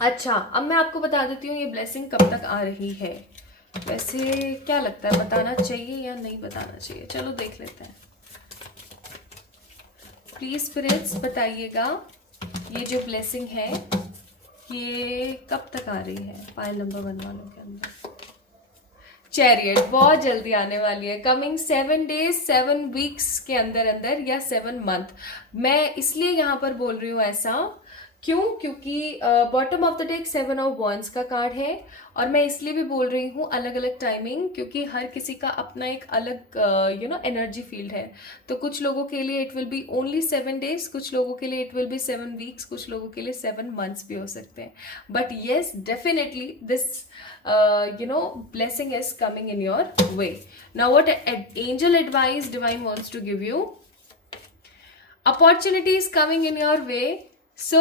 अच्छा, अब मैं आपको बता देती हूँ ये ब्लेसिंग कब तक आ रही है। वैसे क्या लगता है, बताना चाहिए या नहीं बताना चाहिए? चलो देख लेते हैं। प्लीज स्पिरिट्स बताइएगा ये जो ब्लेसिंग है ये कब तक आ रही है पायल नंबर 1 वालों के अंदर। चैरियट बहुत जल्दी आने वाली है, कमिंग 7 डेज 7 वीक्स के अंदर अंदर, या 7 मंथ। मैं इसलिए यहाँ पर बोल रही हूँ ऐसा, क्यों? क्योंकि bottom of the deck 7 of wands का कार्ड है, और मैं इसलिए भी बोल रही हूँ अलग अलग टाइमिंग, क्योंकि हर किसी का अपना एक अलग एनर्जी फील्ड है। तो कुछ लोगों के लिए it will be only 7 days, कुछ लोगों के लिए इट विल बी 7 वीक्स, कुछ लोगों के लिए 7 मंथ्स भी हो सकते हैं। But yes, definitely this blessing is coming in your way. Now what angel advice divine wants to give you? Opportunity is coming in your way. सो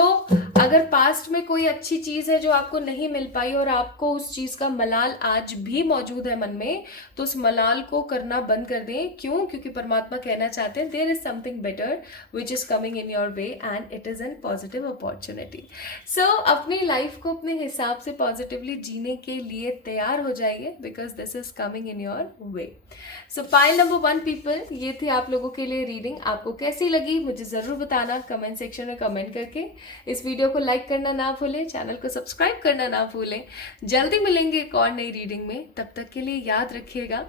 अगर पास्ट में कोई अच्छी चीज़ है जो आपको नहीं मिल पाई और आपको उस चीज़ का मलाल आज भी मौजूद है मन में, तो उस मलाल को करना बंद कर दें। क्यों? क्योंकि परमात्मा कहना चाहते हैं there is something better which is coming in your way and it is an positive opportunity. So अपनी लाइफ को अपने हिसाब से पॉजिटिवली जीने के लिए तैयार हो जाइए, because this is coming in your way. So pile number 1 people, ये थी आप लोगों के लिए रीडिंग। आपको कैसी लगी मुझे ज़रूर बताना कमेंट सेक्शन में कमेंट करके। इस वीडियो को लाइक करना ना भूलें, चैनल को सब्सक्राइब करना ना भूलें। जल्दी मिलेंगे एक और नई रीडिंग में, तब तक के लिए याद रखिएगा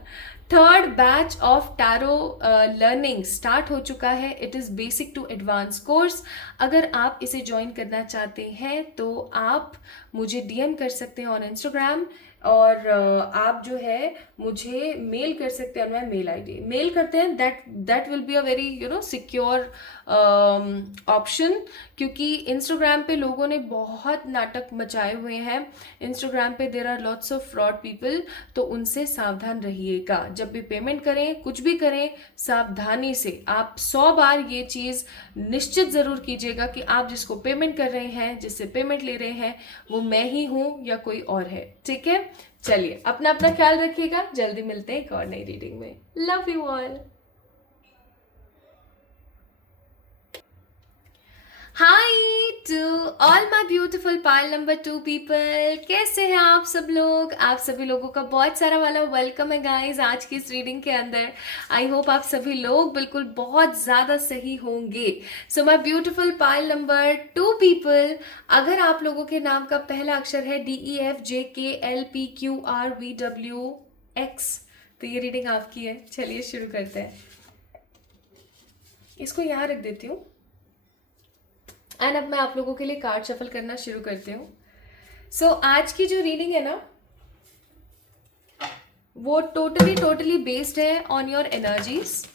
3rd batch of tarot learning start हो चुका है। It is basic to advance course. अगर आप इसे ज्वाइन करना चाहते हैं तो आप मुझे डीएम कर सकते हैं ऑन इंस्टाग्राम, और आप जो है मुझे मेल कर सकते हैं। मैं मेल आईडी मेल करते हैं, that will be a very secure option, क्योंकि इंस्टाग्राम पे लोगों ने बहुत नाटक मचाए हुए हैं। इंस्टाग्राम पे there are lots of fraud people, तो उनसे सावधान रहिएगा। जब भी पेमेंट करें, कुछ भी करें, सावधानी से। आप 100 बार ये चीज़ निश्चित ज़रूर कीजिएगा कि आप जिसको पेमेंट कर रहे हैं, जिससे पेमेंट ले रहे हैं, वो मैं ही हूँ या कोई और है, ठीक है। चलिए, अपना अपना ख्याल रखिएगा। जल्दी मिलते हैं एक और नई रीडिंग में। Love you all. Hi to all my beautiful pile number 2 people, कैसे हैं आप सब लोग? आप सभी लोगों का बहुत सारा वाला वेलकम है गाइस आज की इस रीडिंग के अंदर। आई होप आप सभी लोग बिल्कुल बहुत ज़्यादा सही होंगे। So my beautiful pile number 2 people, अगर आप लोगों के नाम का पहला अक्षर है DEFJKLPQRVWX, तो ये रीडिंग आपकी है। चलिए शुरू करते हैं। इसको यहाँ रख देती हूँ एंड अब मैं आप लोगों के लिए कार्ड शफल करना शुरू करती हूँ। सो आज की जो रीडिंग है ना, वो टोटली बेस्ड है ऑन योर एनर्जीज,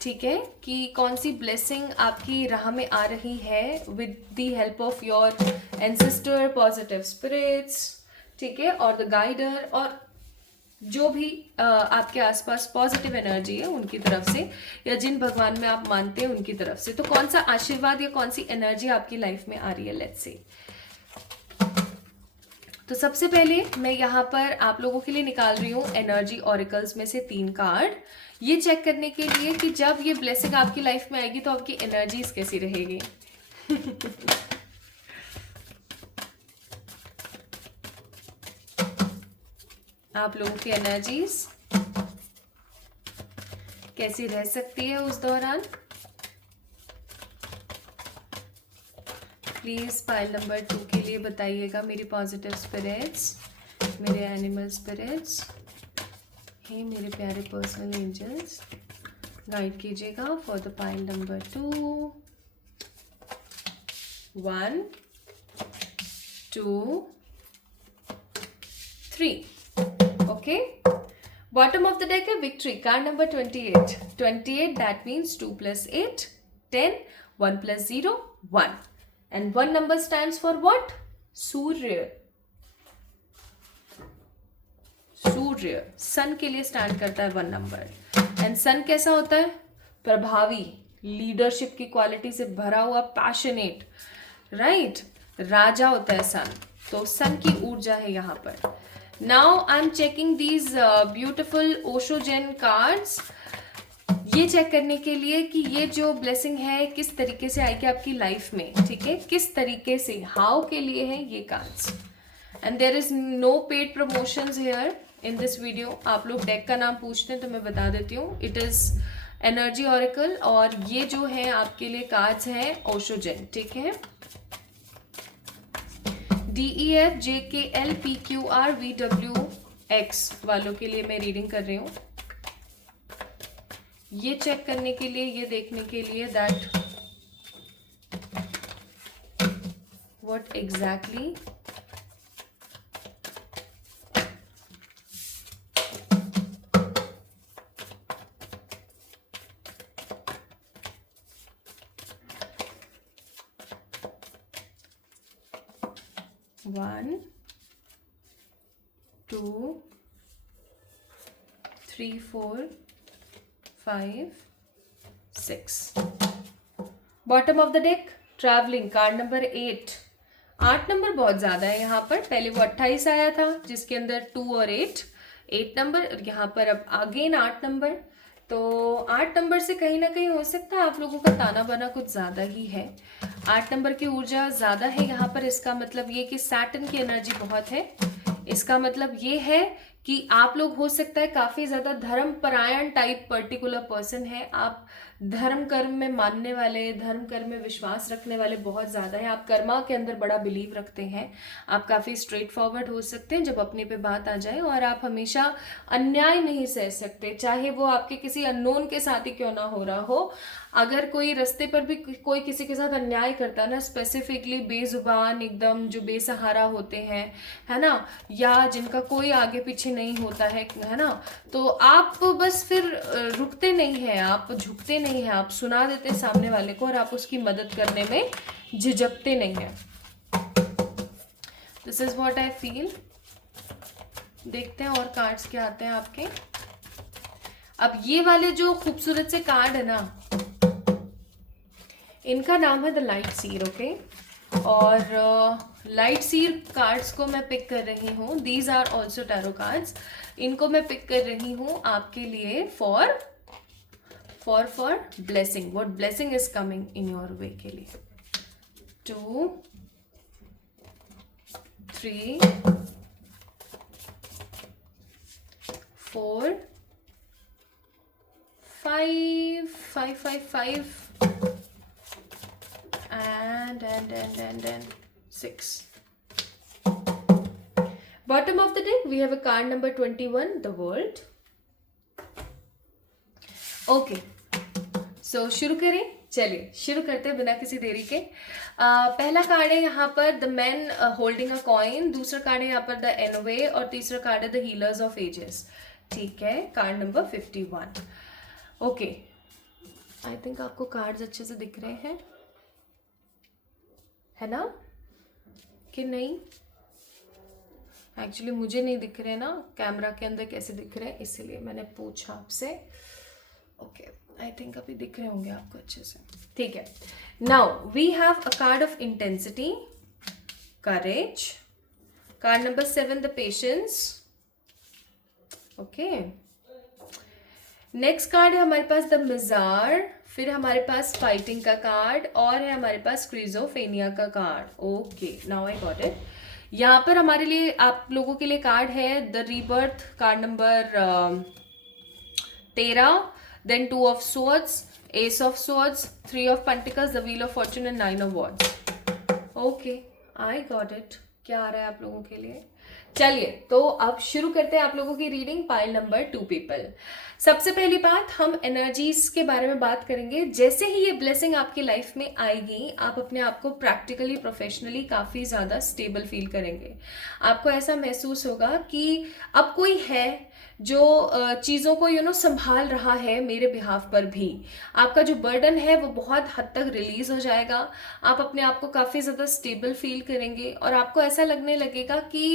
ठीक है, कि कौन सी ब्लेसिंग आपकी राह में आ रही है with the help of your ancestor, positive spirits, ठीक है, और द गाइडर, और जो भी आपके आसपास पॉजिटिव एनर्जी है उनकी तरफ से, या जिन भगवान में आप मानते हैं उनकी तरफ से। तो कौन सा आशीर्वाद या कौन सी एनर्जी आपकी लाइफ में आ रही है, लेट्स से। तो सबसे पहले मैं यहाँ पर आप लोगों के लिए निकाल रही हूँ एनर्जी ऑरिकल्स में से 3 कार्ड, ये चेक करने के लिए कि जब ये ब्लेसिंग आपकी लाइफ में आएगी तो आपकी एनर्जीज कैसी रहेगी। आप लोगों की एनर्जीज कैसी रह सकती है उस दौरान। प्लीज पाइल नंबर 2 के लिए बताइएगा मेरी पॉजिटिव स्पिरिट्स, मेरे एनिमल स्पिरिट्स, हे मेरे प्यारे पर्सनल एंजल्स, गाइड कीजिएगा for the pile number 2, 1 2 3। Okay, bottom of the deck है victory card number 28, that means 2 plus 8 10, 1 plus 0 1, and 1 number stands for what? सूर्य सन के लिए स्टैंड करता है 1 नंबर। एंड सन कैसा होता है? प्रभावी, लीडरशिप की क्वालिटी से भरा हुआ, पैशनेट, राइट। राजा होता है सन, तो सन की ऊर्जा है यहाँ पर। Now I am checking these beautiful Osho Zen cards, ये चेक करने के लिए कि ये जो ब्लेसिंग है किस तरीके से आएगी आपकी लाइफ में, ठीक है, किस तरीके से, हाउ के लिए है ये cards. And there is no paid promotions here in this video. आप लोग डेक का नाम पूछते हैं तो मैं बता देती हूँ, इट इज एनर्जी ऑरेकल, और ये जो है आपके लिए कार्ड्स हैं ओशोजेन, ठीक है। DEF JKL PQR VWX वालों के लिए मैं रीडिंग कर रही हूँ, ये चेक करने के लिए, ये देखने के लिए that what exactly One, 2, 3, 4, 5, 6. Bottom of the deck travelling card number 8। 8 number बहुत ज्यादा है यहाँ पर, पहले वो 28 आया था जिसके अंदर 2 और 8 नंबर, यहाँ पर अब अगेन 8 नंबर। तो 8 नंबर से कहीं ना कहीं हो सकता है आप लोगों का ताना बाना कुछ ज्यादा ही है। 8 नंबर की ऊर्जा ज्यादा है यहाँ पर, इसका मतलब ये कि सैटर्न की एनर्जी बहुत है। इसका मतलब ये है कि आप लोग हो सकता है काफी ज्यादा धर्म परायण टाइप पर्टिकुलर पर्सन है। आप धर्म कर्म में मानने वाले, धर्म कर्म में विश्वास रखने वाले बहुत ज्यादा है। आप कर्मा के अंदर बड़ा बिलीव रखते हैं। आप काफी स्ट्रेट फॉरवर्ड हो सकते हैं जब अपने पे बात आ जाए, और आप हमेशा अन्याय नहीं सह सकते, चाहे वो आपके किसी अननोन के साथ ही क्यों ना हो रहा हो। अगर कोई रास्ते पर भी कोई किसी के साथ अन्याय करता है ना, स्पेसिफिकली बेजुबान एकदम जो बेसहारा होते हैं, है ना, या जिनका कोई आगे पीछे नहीं होता है ना, तो आप बस फिर रुकते नहीं हैं, आप झुकते नहीं हैं, आप सुना देते हैं सामने वाले को, और आप उसकी मदद करने में झिझकते नहीं हैं। This is what I feel. देखते हैं और कार्ड्स क्या आते हैं आपके। अब ये वाले जो खूबसूरत से कार्ड है ना, इनका नाम है द लाइट सीर, ओके। और लाइट सीर कार्ड्स को मैं पिक कर रही हूँ, these are also tarot cards. इनको मैं पिक कर रही हूँ आपके लिए for blessing, what blessing is coming in your way के लिए। 2, 3, 4, 5 and 6. Bottom of the deck we have a card number 21, the world. Okay, so शुरू करें, चलिए शुरू करते हैं बिना किसी देरी के। पहला कार्ड है यहाँ पर the man holding a coin, दूसरा कार्ड है यहाँ पर द एनोवे, और तीसरा कार्ड है द हीलर्स ऑफ एजेस, ठीक है, card number 51। Okay, I think आपको कार्ड्स अच्छे से दिख रहे हैं, है ना, कि नहीं? एक्चुअली मुझे नहीं दिख रहे ना, कैमरा के अंदर कैसे दिख रहे हैं, इसीलिए मैंने पूछा आपसे। ओके, आई थिंक अभी दिख रहे होंगे आपको अच्छे से, ठीक है। Now we have a card of intensity, courage, card number 7 the patience, okay. Next card है हमारे पास द मिजार, फिर हमारे पास फाइटिंग का कार्ड, और है हमारे पास स्क्रीजोफेनिया का card. Okay, now I got it. यहाँ पर हमारे लिए, आप लोगों के लिए कार्ड है the rebirth, card number 13, then 2 of swords, ace of swords, 3 of pentacles, the wheel of fortune and 9 of wands. Okay, I got it. क्या आ रहा है आप लोगों के लिए? चलिए, तो अब शुरू करते हैं आप लोगों की रीडिंग। Pile number 2 people. सबसे पहली बात, हम एनर्जीज के बारे में बात करेंगे। जैसे ही ये ब्लेसिंग आपकी लाइफ में आएगी, आप अपने आप को प्रैक्टिकली, प्रोफेशनली काफी ज्यादा स्टेबल फील करेंगे। आपको ऐसा महसूस होगा कि अब कोई है जो चीज़ों को संभाल रहा है मेरे बिहाफ पर भी। आपका जो बर्डन है वो बहुत हद तक रिलीज हो जाएगा। आप अपने आप को काफ़ी ज़्यादा स्टेबल फील करेंगे और आपको ऐसा लगने लगेगा कि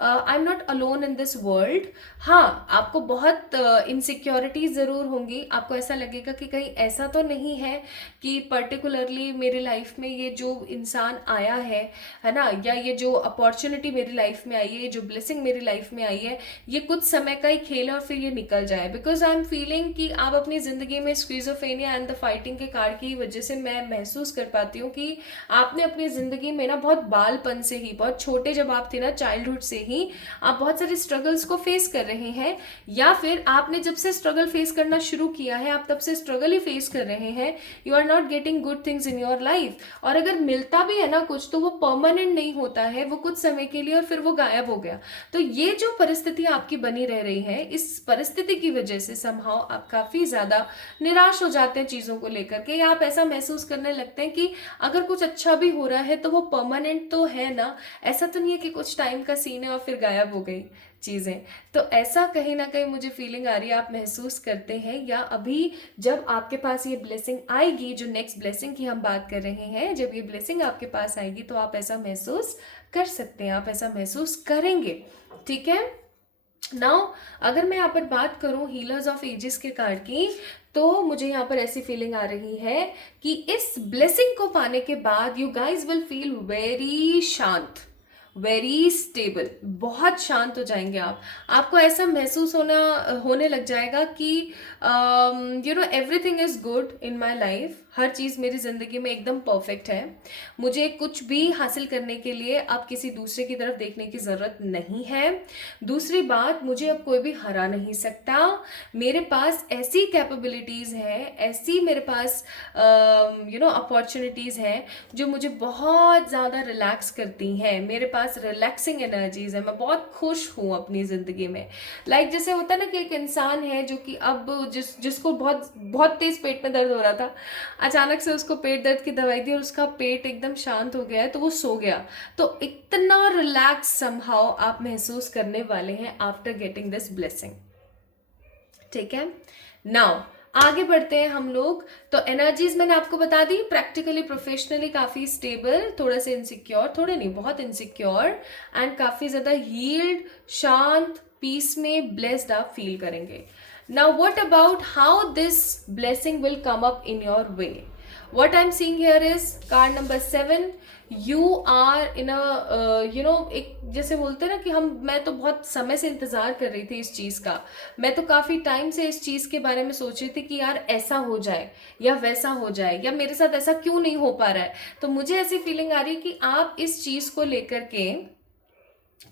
I am not alone in this world. हाँ, आपको बहुत इनसिक्योरिटीज ज़रूर होंगी। आपको ऐसा लगेगा कि कहीं ऐसा तो नहीं है कि पर्टिकुलरली मेरी लाइफ में ये जो इंसान आया है ना, या ये जो अपॉर्चुनिटी मेरी लाइफ में आई है, ये जो ब्लेसिंग मेरी लाइफ में आई है, ये कुछ समय का ही खेल है और फिर ये निकल जाए। बिकॉज आई एम फीलिंग कि आप अपनी जिंदगी में स्किज़ोफ्रेनिया एंड द फाइटिंग के कार्ड की वजह से मैं महसूस कर पाती हूँ कि आपने अपनी जिंदगी में ना बहुत बालपन से ही, बहुत छोटे जब आप थे ना, चाइल्डहुड से ही आप बहुत सारे स्ट्रगल्स को फेस कर रहे हैं, या फिर आपने जब से स्ट्रगल फेस करना शुरू किया है आप तब से स्ट्रगल ही फेस कर रहे हैं। You are not getting good things in your life. और अगर मिलता भी है ना कुछ, तो वो परमानेंट नहीं होता है, वो कुछ समय के लिए और फिर वो गायब हो गया। तो ये जो परिस्थिति आपकी बनी रह रही है, इस परिस्थिति की वजह से समहाउ आप काफी ज्यादा निराश हो जाते हैं चीजों को लेकर के, या आप ऐसा महसूस करने लगते हैं कि अगर कुछ अच्छा भी हो रहा है तो वो परमानेंट तो है ना, ऐसा तो नहीं है कि कुछ टाइम का सीन है और फिर गायब हो गई चीज़ें। तो ऐसा कहीं ना कहीं मुझे फीलिंग आ रही है, आप महसूस करते हैं। या अभी जब आपके पास ये ब्लेसिंग आएगी, जो नेक्स्ट ब्लेसिंग की हम बात कर रहे हैं, जब ये ब्लेसिंग आपके पास आएगी तो आप ऐसा महसूस कर सकते हैं, आप ऐसा महसूस करेंगे। ठीक है। नाउ अगर मैं यहाँ पर बात करूँ हीलर्स ऑफ एजेस के कार्ड की, तो मुझे यहाँ पर ऐसी फीलिंग आ रही है कि इस ब्लेसिंग को पाने के बाद you guys will feel very शांत, वेरी स्टेबल, बहुत शांत हो जाएंगे आप। आपको ऐसा महसूस होने लग जाएगा कि everything is good in my life. हर चीज़ मेरी ज़िंदगी में एकदम परफेक्ट है। मुझे कुछ भी हासिल करने के लिए अब किसी दूसरे की तरफ देखने की ज़रूरत नहीं है। दूसरी बात, मुझे अब कोई भी हरा नहीं सकता। मेरे पास ऐसी कैपेबिलिटीज़ हैं, ऐसी मेरे पास अपॉर्चुनिटीज़ हैं जो मुझे बहुत ज़्यादा रिलैक्स करती हैं। मेरे पास रिलैक्सिंग एनर्जीज है। मैं बहुत खुश हूँ अपनी ज़िंदगी में। जैसे होता है ना कि एक इंसान है जो कि अब जिसको बहुत बहुत तेज़ पेट में दर्द हो रहा था, अचानक से उसको पेट दर्द की दवाई दी और उसका पेट एकदम शांत हो गया है, तो वो सो गया। तो इतना रिलैक्स समहाउ आप महसूस करने वाले हैं आफ्टर गेटिंग दिस ब्लेसिंग। ठीक है। नाउ आगे बढ़ते हैं हम लोग। तो एनर्जीज मैंने आपको बता दी, प्रैक्टिकली प्रोफेशनली काफी स्टेबल, थोड़ा सा इनसिक्योर, थोड़े नहीं बहुत इनसिक्योर, एंड काफी ज्यादा हील्ड, शांत, पीस में ब्लेस्ड आप फील करेंगे। Now what about how this blessing will come up in your way? What I'm seeing here is card number 7. You are in a एक जैसे बोलते हैं ना कि मैं तो बहुत समय से इंतजार कर रही थी इस चीज का। मैं तो काफी टाइम से इस चीज के बारे में सोच रही थी कि यार ऐसा हो जाए या वैसा हो जाए, या मेरे साथ ऐसा क्यों नहीं हो पा रहा है। तो मुझे ऐसी फीलिंग आ रही है कि आप इस चीज को लेकर के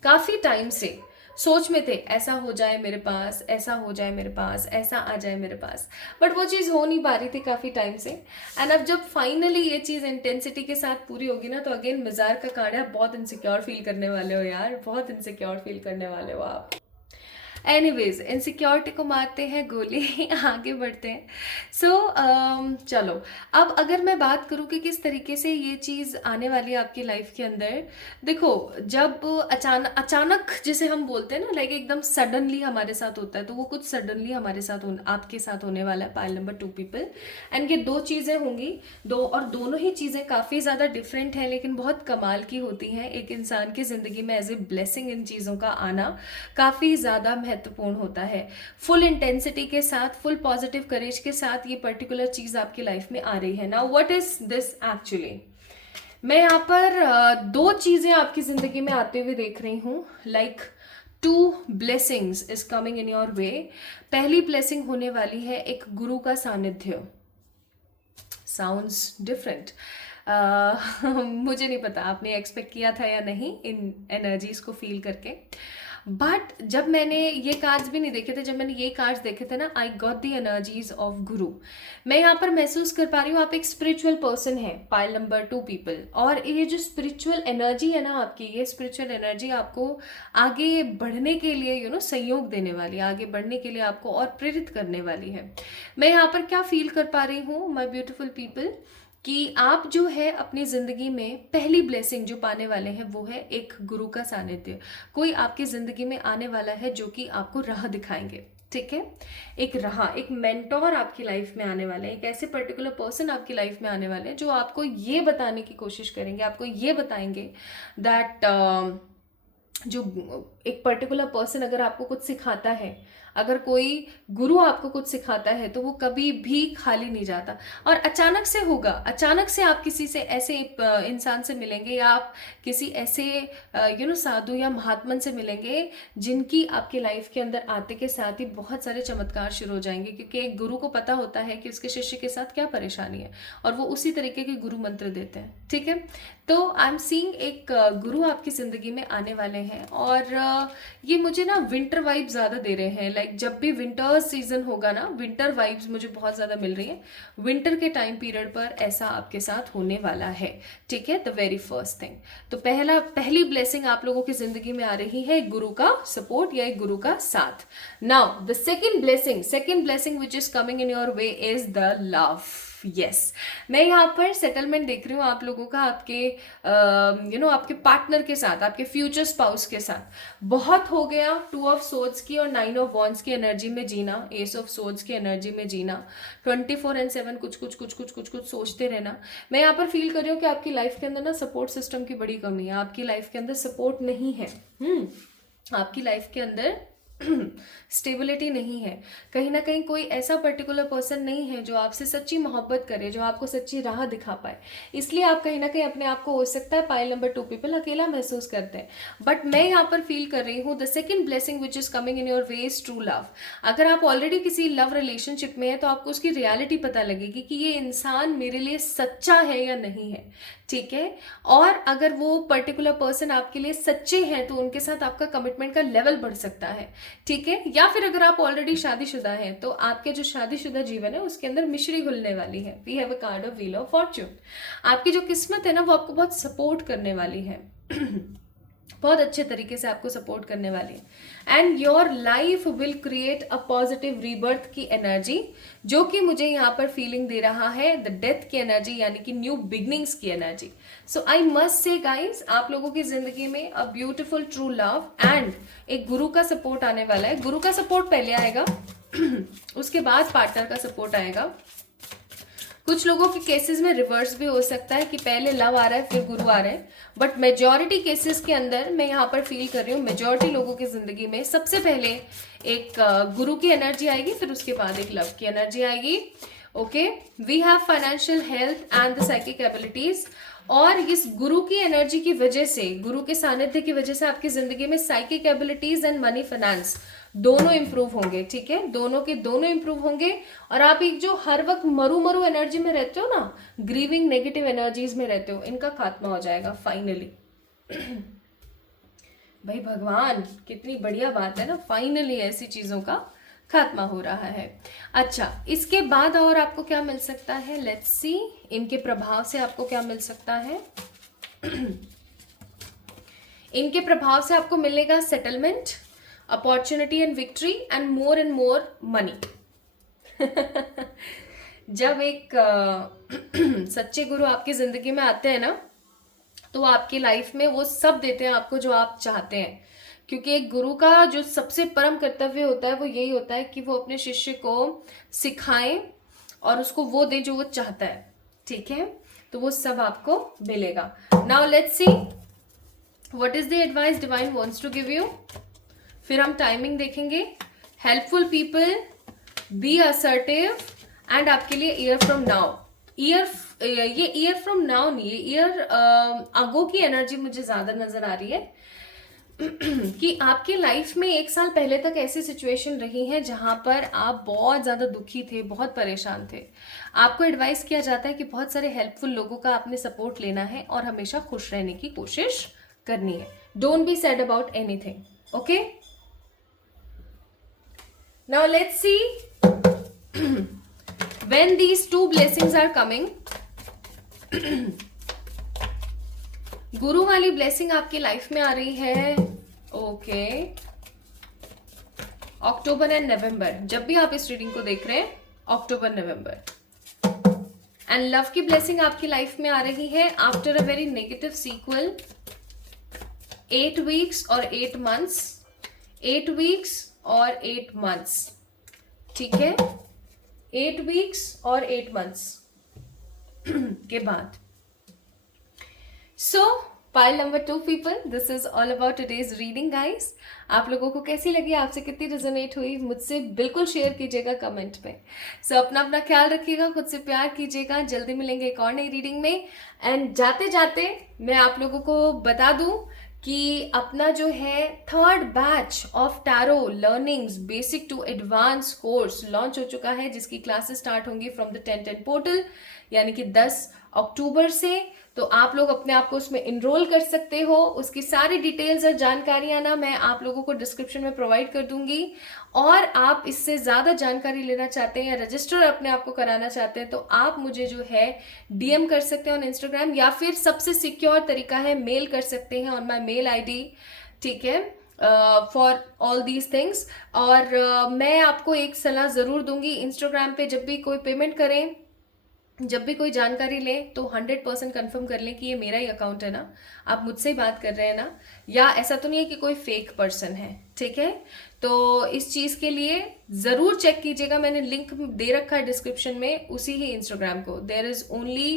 काफी टाइम से सोच में थे, ऐसा हो जाए मेरे पास, ऐसा हो जाए मेरे पास, ऐसा आ जाए मेरे पास, बट वो चीज़ हो नहीं पा रही थी काफ़ी टाइम से। एंड अब जब फाइनली ये चीज़ इंटेंसिटी के साथ पूरी होगी ना, तो अगेन मिजार का कार्ड है, बहुत इनसिक्योर फील करने वाले हो यार, बहुत इनसिक्योर फील करने वाले हो आप। एनीवेज, इनसिक्योरिटी को मारते हैं गोली, आगे बढ़ते हैं। चलो अब अगर मैं बात करूँ कि किस तरीके से ये चीज़ आने वाली है आपकी लाइफ के अंदर। देखो, जब अचानक जिसे हम बोलते हैं ना, एकदम सडनली हमारे साथ होता है, तो वो कुछ सडनली हमारे साथ आपके साथ होने वाला है। पाइल नंबर 2 पीपल, एंड ये 2 चीज़ें होंगी, और दोनों ही चीज़ें काफ़ी ज़्यादा डिफरेंट हैं, लेकिन बहुत कमाल की होती हैं। एक इंसान की ज़िंदगी में एज ए ब्लेसिंग इन चीज़ों का आना काफ़ी ज़्यादा महत्वपूर्ण होता है। फुल इंटेंसिटी के साथ, फुल पॉजिटिव करेज के साथ ये पर्टिकुलर चीज आपकी लाइफ में आ रही है। Now what is this actually? मैं यहाँ पर 2 चीजें आपकी जिंदगी में आते हुए देख रही हूँ। 2 blessings is coming in your वे। पहली ब्लेसिंग होने वाली है एक गुरु का सानिध्य। Sounds different. मुझे नहीं पता आपने एक्सपेक्ट किया था या नहीं इन एनर्जीज को फील करके, बट जब मैंने ये कार्ड्स भी नहीं देखे थे, जब मैंने ये कार्ड्स देखे थे ना, I got the energies of गुरु। मैं यहाँ पर महसूस कर पा रही हूँ आप एक स्पिरिचुअल पर्सन है, पाइल नंबर 2 पीपल, और ये जो स्पिरिचुअल एनर्जी है ना आपकी, ये स्पिरिचुअल एनर्जी आपको आगे बढ़ने के लिए सहयोग देने वाली है, आगे बढ़ने के लिए आपको और प्रेरित करने वाली है। मैं यहाँ पर क्या फील कर पा रही हूँ माई ब्यूटिफुल पीपल, कि आप जो है अपनी ज़िंदगी में पहली ब्लेसिंग जो पाने वाले हैं वो है एक गुरु का सानिध्य। कोई आपकी ज़िंदगी में आने वाला है जो कि आपको राह दिखाएंगे, ठीक है। एक मेंटोर आपकी लाइफ में आने वाले हैं, एक ऐसे पर्टिकुलर पर्सन आपकी लाइफ में आने वाले हैं जो आपको ये बताने की कोशिश करेंगे, आपको ये बताएंगे दैट जो एक पर्टिकुलर पर्सन अगर आपको कुछ सिखाता है, अगर कोई गुरु आपको कुछ सिखाता है तो वो कभी भी खाली नहीं जाता। और अचानक से होगा, अचानक से आप किसी से ऐसे इंसान से मिलेंगे या आप किसी ऐसे साधु या महात्मन से मिलेंगे जिनकी आपकी लाइफ के अंदर आते के साथ ही बहुत सारे चमत्कार शुरू हो जाएंगे, क्योंकि एक गुरु को पता होता है कि उसके शिष्य के साथ क्या परेशानी है और वो उसी तरीके के गुरु मंत्र देते हैं, ठीक है। तो आई एम सीइंग एक गुरु आपकी जिंदगी में आने वाले हैं और ये मुझे ना विंटर वाइब्स ज्यादा दे रहे हैं। लाइक जब भी विंटर सीजन होगा ना, विंटर वाइब्स मुझे बहुत ज्यादा मिल रही है। विंटर के टाइम पीरियड पर ऐसा आपके साथ होने वाला है, ठीक है। द वेरी फर्स्ट थिंग, तो पहली ब्लेसिंग आप लोगों की जिंदगी में आ रही है एक गुरु का सपोर्ट या एक गुरु का साथ। Now the second blessing which is coming in your way is the love. Yes, मैं यहाँ पर सेटलमेंट देख रही हूँ आप लोगों का आपके आपके पार्टनर के साथ, आपके फ्यूचर स्पाउस के साथ। बहुत हो गया 2 ऑफ सोर्ड्स की और 9 ऑफ वॉन्ड्स की एनर्जी में जीना, एस ऑफ सोर्ड्स की एनर्जी में जीना, 24/7 कुछ सोचते रहना। मैं यहाँ पर फील कर रही हूँ कि आपकी लाइफ के अंदर ना सपोर्ट सिस्टम की बड़ी कमी है, आपकी लाइफ के अंदर सपोर्ट नहीं है। आपकी लाइफ के अंदर स्टेबिलिटी नहीं है। कहीं ना कहीं कोई ऐसा पर्टिकुलर पर्सन नहीं है जो आपसे सच्ची मोहब्बत करे, जो आपको सच्ची राह दिखा पाए। इसलिए आप कहीं ना कहीं अपने आप को, हो सकता है पाइल नंबर 2 पीपल अकेला महसूस करते हैं। बट मैं यहाँ पर फील कर रही हूँ the second blessing which is coming in your way is true love. अगर आप ऑलरेडी किसी लव रिलेशनशिप में है तो आपको उसकी रियलिटी पता लगेगी कि ये इंसान मेरे लिए सच्चा है या नहीं है, ठीक है। और अगर वो पर्टिकुलर पर्सन आपके लिए सच्चे हैं तो उनके साथ आपका कमिटमेंट का लेवल बढ़ सकता है, ठीक है। या फिर अगर आप ऑलरेडी शादीशुदा हैं तो आपके जो शादीशुदा जीवन है उसके अंदर मिश्री घुलने वाली है। We have a card of wheel of fortune. आपकी जो किस्मत है ना वो आपको बहुत सपोर्ट करने वाली है बहुत अच्छे तरीके से आपको सपोर्ट करने वाली है। And your life will create a positive rebirth की एनर्जी, जो कि मुझे यहाँ पर फीलिंग दे रहा है द डेथ की एनर्जी, यानी कि न्यू बिगनिंग्स की energy. So I must say guys, आप लोगों की जिंदगी में a beautiful true love and एक गुरु का सपोर्ट आने वाला है। गुरु का सपोर्ट पहले आएगा उसके बाद पार्टनर का सपोर्ट आएगा। कुछ लोगों के केसेस में रिवर्स भी हो सकता है कि पहले लव आ रहा है फिर गुरु आ रहे हैं, बट मेजॉरिटी केसेस के अंदर मैं यहाँ पर फील कर रही हूँ मेजॉरिटी लोगों की जिंदगी में सबसे पहले एक गुरु की एनर्जी आएगी, फिर उसके बाद एक लव की एनर्जी आएगी। Okay, we have financial health and the psychic abilities. और इस गुरु की एनर्जी की वजह से, गुरु के सानिध्य की वजह से आपकी जिंदगी में psychic abilities and money finance दोनों इंप्रूव होंगे, ठीक है। दोनों के दोनों इंप्रूव होंगे। और आप एक जो हर वक्त मरु एनर्जी में रहते हो ना, ग्रीविंग नेगेटिव एनर्जीज में रहते हो, इनका खात्मा हो जाएगा फाइनली भाई भगवान, कितनी बढ़िया बात है ना, फाइनली ऐसी चीजों का खात्मा हो रहा है। अच्छा, इसके बाद और आपको क्या मिल सकता है, लेट्स सी। इनके प्रभाव से आपको क्या मिल सकता है इनके प्रभाव से आपको मिलेगा settlement, opportunity and victory and more money जब एक सच्चे गुरु आपकी जिंदगी में आते हैं ना तो आपकी लाइफ में वो सब देते हैं आपको जो आप चाहते हैं, क्योंकि एक गुरु का जो सबसे परम कर्तव्य होता है वो यही होता है कि वो अपने शिष्य को सिखाए और उसको वो दे जो वो चाहता है, ठीक है। तो वो सब आपको मिलेगा। Now let's see what is the advice divine wants to give you. फिर हम टाइमिंग देखेंगे। Helpful people, be assertive and आपके लिए ईयर फ्रॉम नाउ। ये ईयर फ्रॉम नाउ नहीं, ये ईयर अगो की एनर्जी मुझे ज्यादा नजर आ रही है कि आपकी लाइफ में 1 साल पहले तक ऐसी सिचुएशन रही है जहां पर आप बहुत ज्यादा दुखी थे, बहुत परेशान थे। आपको एडवाइस किया जाता है कि बहुत सारे हेल्पफुल लोगों का आपने सपोर्ट लेना है और हमेशा खुश रहने की कोशिश करनी है। Don't be sad about anything, okay. Now let's C when these 2 blessings are coming गुरु वाली ब्लेसिंग आपकी लाइफ में आ रही है, ओके, अक्टूबर एंड नवंबर। जब भी आप इस रीडिंग को देख रहे हैं, अक्टूबर नवंबर, एंड लव की ब्लेसिंग आपकी लाइफ में आ रही है after a very negative sequel, 8 weeks और 8 मंथ्स, 8 वीक्स और 8 मंथ्स, ठीक है, 8 वीक्स और 8 मंथ्स के बाद। सो pile number 2 people, this is all about today's reading guys. आप लोगों को कैसी लगी, आपसे कितनी रेजोनेट हुई, मुझसे बिल्कुल शेयर कीजिएगा कमेंट में। सो अपना अपना ख्याल रखिएगा, खुद से प्यार कीजिएगा। जल्दी मिलेंगे एक और नई रीडिंग में। एंड जाते जाते मैं आप लोगों को बता दूं कि अपना जो है 3rd batch of tarot learnings basic to advance course launch हो चुका है, जिसकी क्लासेस स्टार्ट होंगी फ्रॉम द 10-10 पोर्टल, यानी कि 10 अक्टूबर से। तो आप लोग अपने आप को उसमें इनरोल कर सकते हो। उसकी सारी डिटेल्स और जानकारियां ना मैं आप लोगों को डिस्क्रिप्शन में प्रोवाइड कर दूंगी। और आप इससे ज़्यादा जानकारी लेना चाहते हैं या रजिस्टर अपने आप को कराना चाहते हैं तो आप मुझे जो है डीएम कर सकते हैं ऑन इंस्टाग्राम, या फिर सबसे सिक्योर तरीका है मेल कर सकते हैं ऑन माई मेल आईडी, ठीक है, फॉर ऑल दीज थिंग्स। और मैं आपको एक सलाह ज़रूर दूंगी, इंस्टाग्राम पे जब भी कोई पेमेंट करें, जब भी कोई जानकारी लें तो 100% कन्फर्म कर लें कि ये मेरा ही अकाउंट है ना, आप मुझसे ही बात कर रहे हैं ना, या ऐसा तो नहीं है कि कोई फेक पर्सन है, ठीक है। तो इस चीज़ के लिए ज़रूर चेक कीजिएगा, मैंने लिंक दे रखा है डिस्क्रिप्शन में, उसी ही इंस्टाग्राम को। देयर इज़ ओनली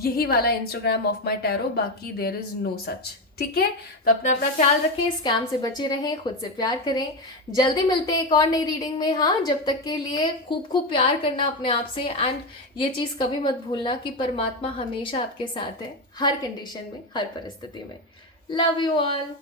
यही वाला इंस्टाग्राम ऑफ माई टैरो, बाकी देयर इज़ नो सच, ठीक है। तो अपना अपना ख्याल रखें, स्कैम से बचे रहें, खुद से प्यार करें। जल्दी मिलते हैं एक और नई रीडिंग में। हाँ, जब तक के लिए खूब खूब प्यार करना अपने आप से। एंड ये चीज़ कभी मत भूलना कि परमात्मा हमेशा आपके साथ है, हर कंडीशन में, हर परिस्थिति में। Love you all.